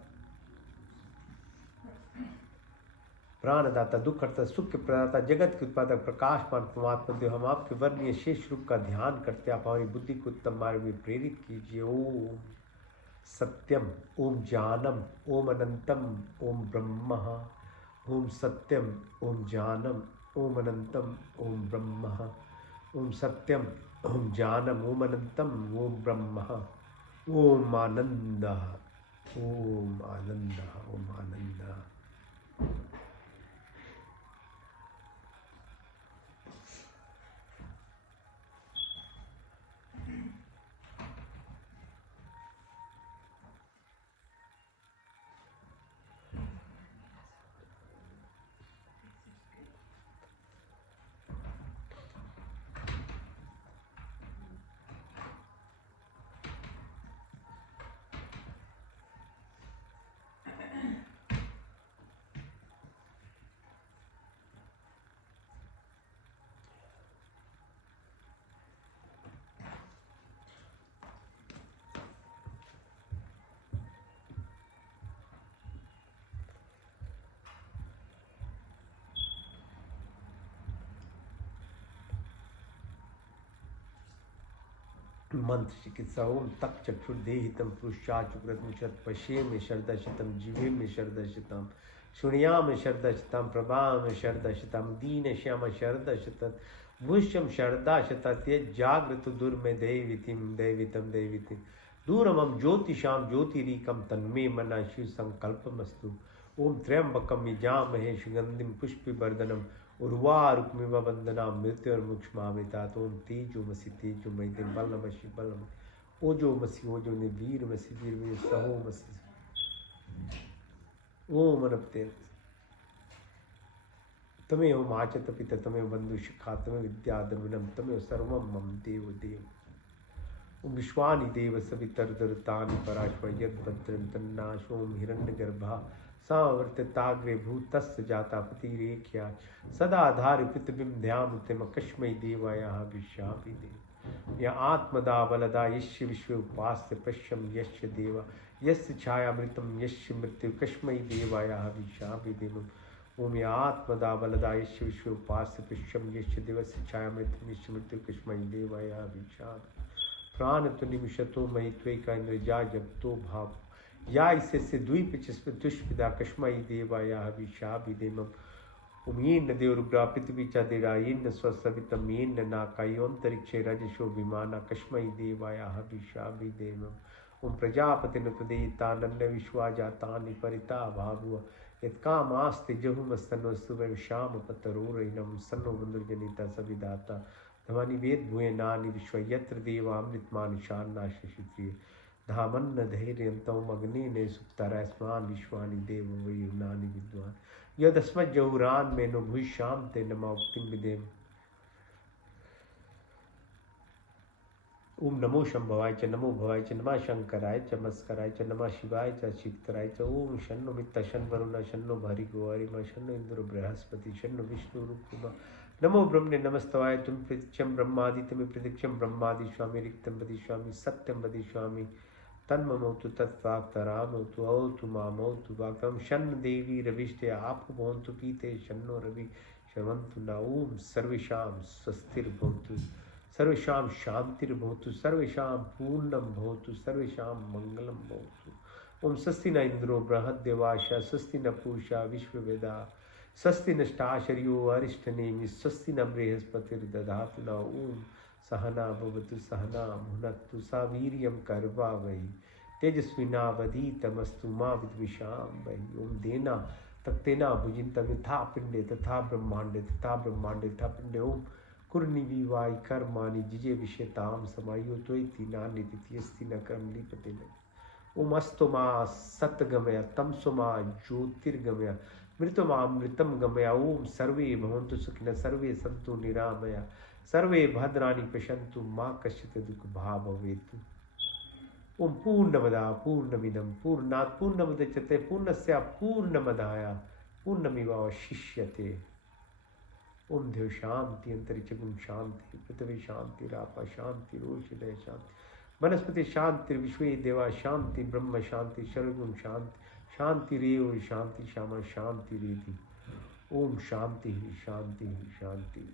प्राणदाता, दुख हरता, सुख के प्रदाता, जगत के उत्पादक, प्रकाशमान परमात्मा देव. हम आपके वर्णीय शेष रूप का ध्यान करते. आप हमारी बुद्धि को उत्तम मार्ग में प्रेरित कीजिए. ओम सत्यम, ओम जानम, ओम अनंतम, ओम ब्रह्म. ओम सत्यम, ओम जानम, ओम अनंतम, ओम ब्रह्म. ओम सत्यम, ओम जानम, ओम अनंतम, ओम ब्रह्म. ओम आनंद, ओम आनंद, ओम आनंद. मंत्र चिकित्सा ओम तक चक्षुर्देहितम पुरुषाचुक्रतम शत पश्येम शरदशतम जीवेम शरदशतम शृणुयाम शरदशतम प्रभाम शरदशतम दीन श्याम शरदशतत भूष्यम शरदाशतत ये जागृत दुर्मे दैवितिम दैवितम दैवितिम दूरमम ज्योतिषाम ज्योतिरीकम तन्मे मना शिव संकल्पमस्तु ओम त्र्यंबकम यजामहे सुगंधिम पुष्पिवर्धनम उर्वारुकमिव वंदना मृत्युर्मुक्षमामृता ओम तेजोमसि तेजोमयि बलमसि बलम ओजोमसि ओजोनि वीरमसि वीरमसि सहोमसि ओम अनप्ते तमेव माचत पिता तमेव बंधु शिखा तमेव विद्या द्रविणम तमेव सर्वम मम देव देव ओम विश्वानि देव सवितर्दरतानि पराश्व यद्भद्रं तन्नाशोम हिरण्यगर्भा सावर्तताग्रे भूतस्य जाता पतिरेख्या सदा धारिपितबिं ध्यामुतिम कश्मै देवायाः विश्यापि देव या आत्मदा बलदा यस्य विश्व उपास्य पश्यम यस्य देवा यस्य छायामृतं यस्य मृत्यु कश्मै देवायाः विश्यापि देवम् ओम या आत्मदा बलदा यस्य विश्व उपास्य पश्यम यस्य देवस्य छायामृतं यस्य मृत्यु कश्मै देवायाः विश्यापि प्राण तो निमिषतो मयि त्वैका इंद्रजा जगतो भाव या इससे द्वीप दुष्पिदा कश्मयी देवाया विशाभिदेमम उमीन देवरुग्रा पृथ्वी च देरायन स्वसवितम येन नाकायोन्तरिक्षे रजशो विमाना कश्मयी देवाया विशाभिदेमम ओम प्रजापतिन प्रदेतानन्य विश्वाजातानि परिता भावुव यत्कामास्ते जहुमस्तनोस्तु वै श्याम पतरोरैनं सन्नो बन्धुर्जनिता सविदाता धमानि वेद भूयनानि विश्व यत्र देवामृतमानि शान्नाशशित्रिय धामन्न धैर्यन्तम अग्निने सुप्तरस्मान् विश्वानि देव वयुनानि विद्वान् यदस्मज्जौरान् मेनो भूष्यां ते नमा उक्तिं विदेम ओम नमो शंभवाय च नमो भवाय च नमः शंकराय च मस्कराय च नमः शिवाय च शिवतराय च ओम शन्नो मित्त शन्वरुण शन्नो भरिगो हरिम शन्नो इंद्र बृहस्पति शन्नो विष्णु रूपमा नमो ब्रह्मणे नमस्तवाय तुम प्रतीक्षम ब्रह्मादित्यम प्रतीक्षम ब्रह्मादि स्वामी रिक्तम वदिष्यामि सत्यम वदिष्यामि तन्ममौतु तत्वाक्तरामौतु औतु मामौतु वाक्तम शन्न देवी रविष्टे आप भवन्तु पीते शन्नो रवि शवन्तु न ओम सर्वेषां स्वस्तिर्भवतु सर्वेषां शान्तिर्भवतु सर्वेषां पूर्णं भवतु सर्वेषां मंगलं भवतु ओम स्वस्ति न इंद्रो बृहद्देवाशा स्वस्ति न पूषा विश्ववेदा स्वस्ति नष्टाशर्यो अरिष्टनेमि स्वस्ति न बृहस्पतिर्दधातु न ओम सहना भवतु सहना भुनक्तु सा वीर्यं कर्वावै तेजस्विनावधीतमस्तु मा विद्विषावै ओम देना तक्तेना भुजिन्तं यथा पिण्डे तथा ब्रह्माण्डे तथा पिण्डे ओम कुर्निविवाय कर्माणि जिजे विषयतां समायो त्वयि नान्य तिथियस्ति न कर्म लिपते में ओम अस्तु मा सत्गमय तमसो मा ज्योतिर्गमय मृतमामृतं गमय ओम सर्वे भवन्तु सुखिनः सर्वे सन्तु निरामया सर्वे भद्राणि पश्यन्तु मा कश्चित् दुःख भाग् भवेत् ओम पूर्णमदा पूर्णमिदं पूर्णात् पूर्णमुदच्यते पूर्णस्य पूर्णमदाय पूर्णमेवावशिष्यते ओम देव शांति अंतरिक्ष गुण शांति पृथ्वी शांति रापा शांति रोषिदय शांति वनस्पति शांति विश्वे देवा शांति ब्रह्म शांति सर्वगुण शांति शांति रेव शांति श्यामा शांति रेति ओम शांति शांति शांति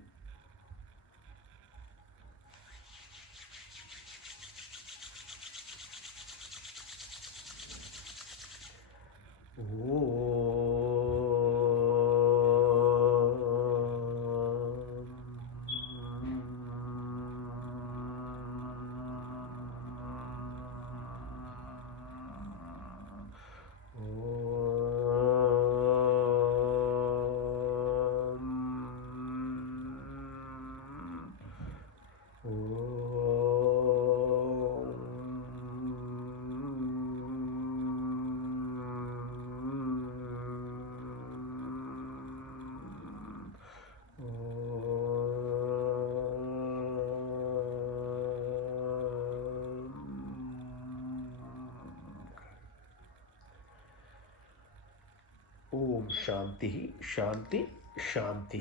ओम शांति शांति शांति।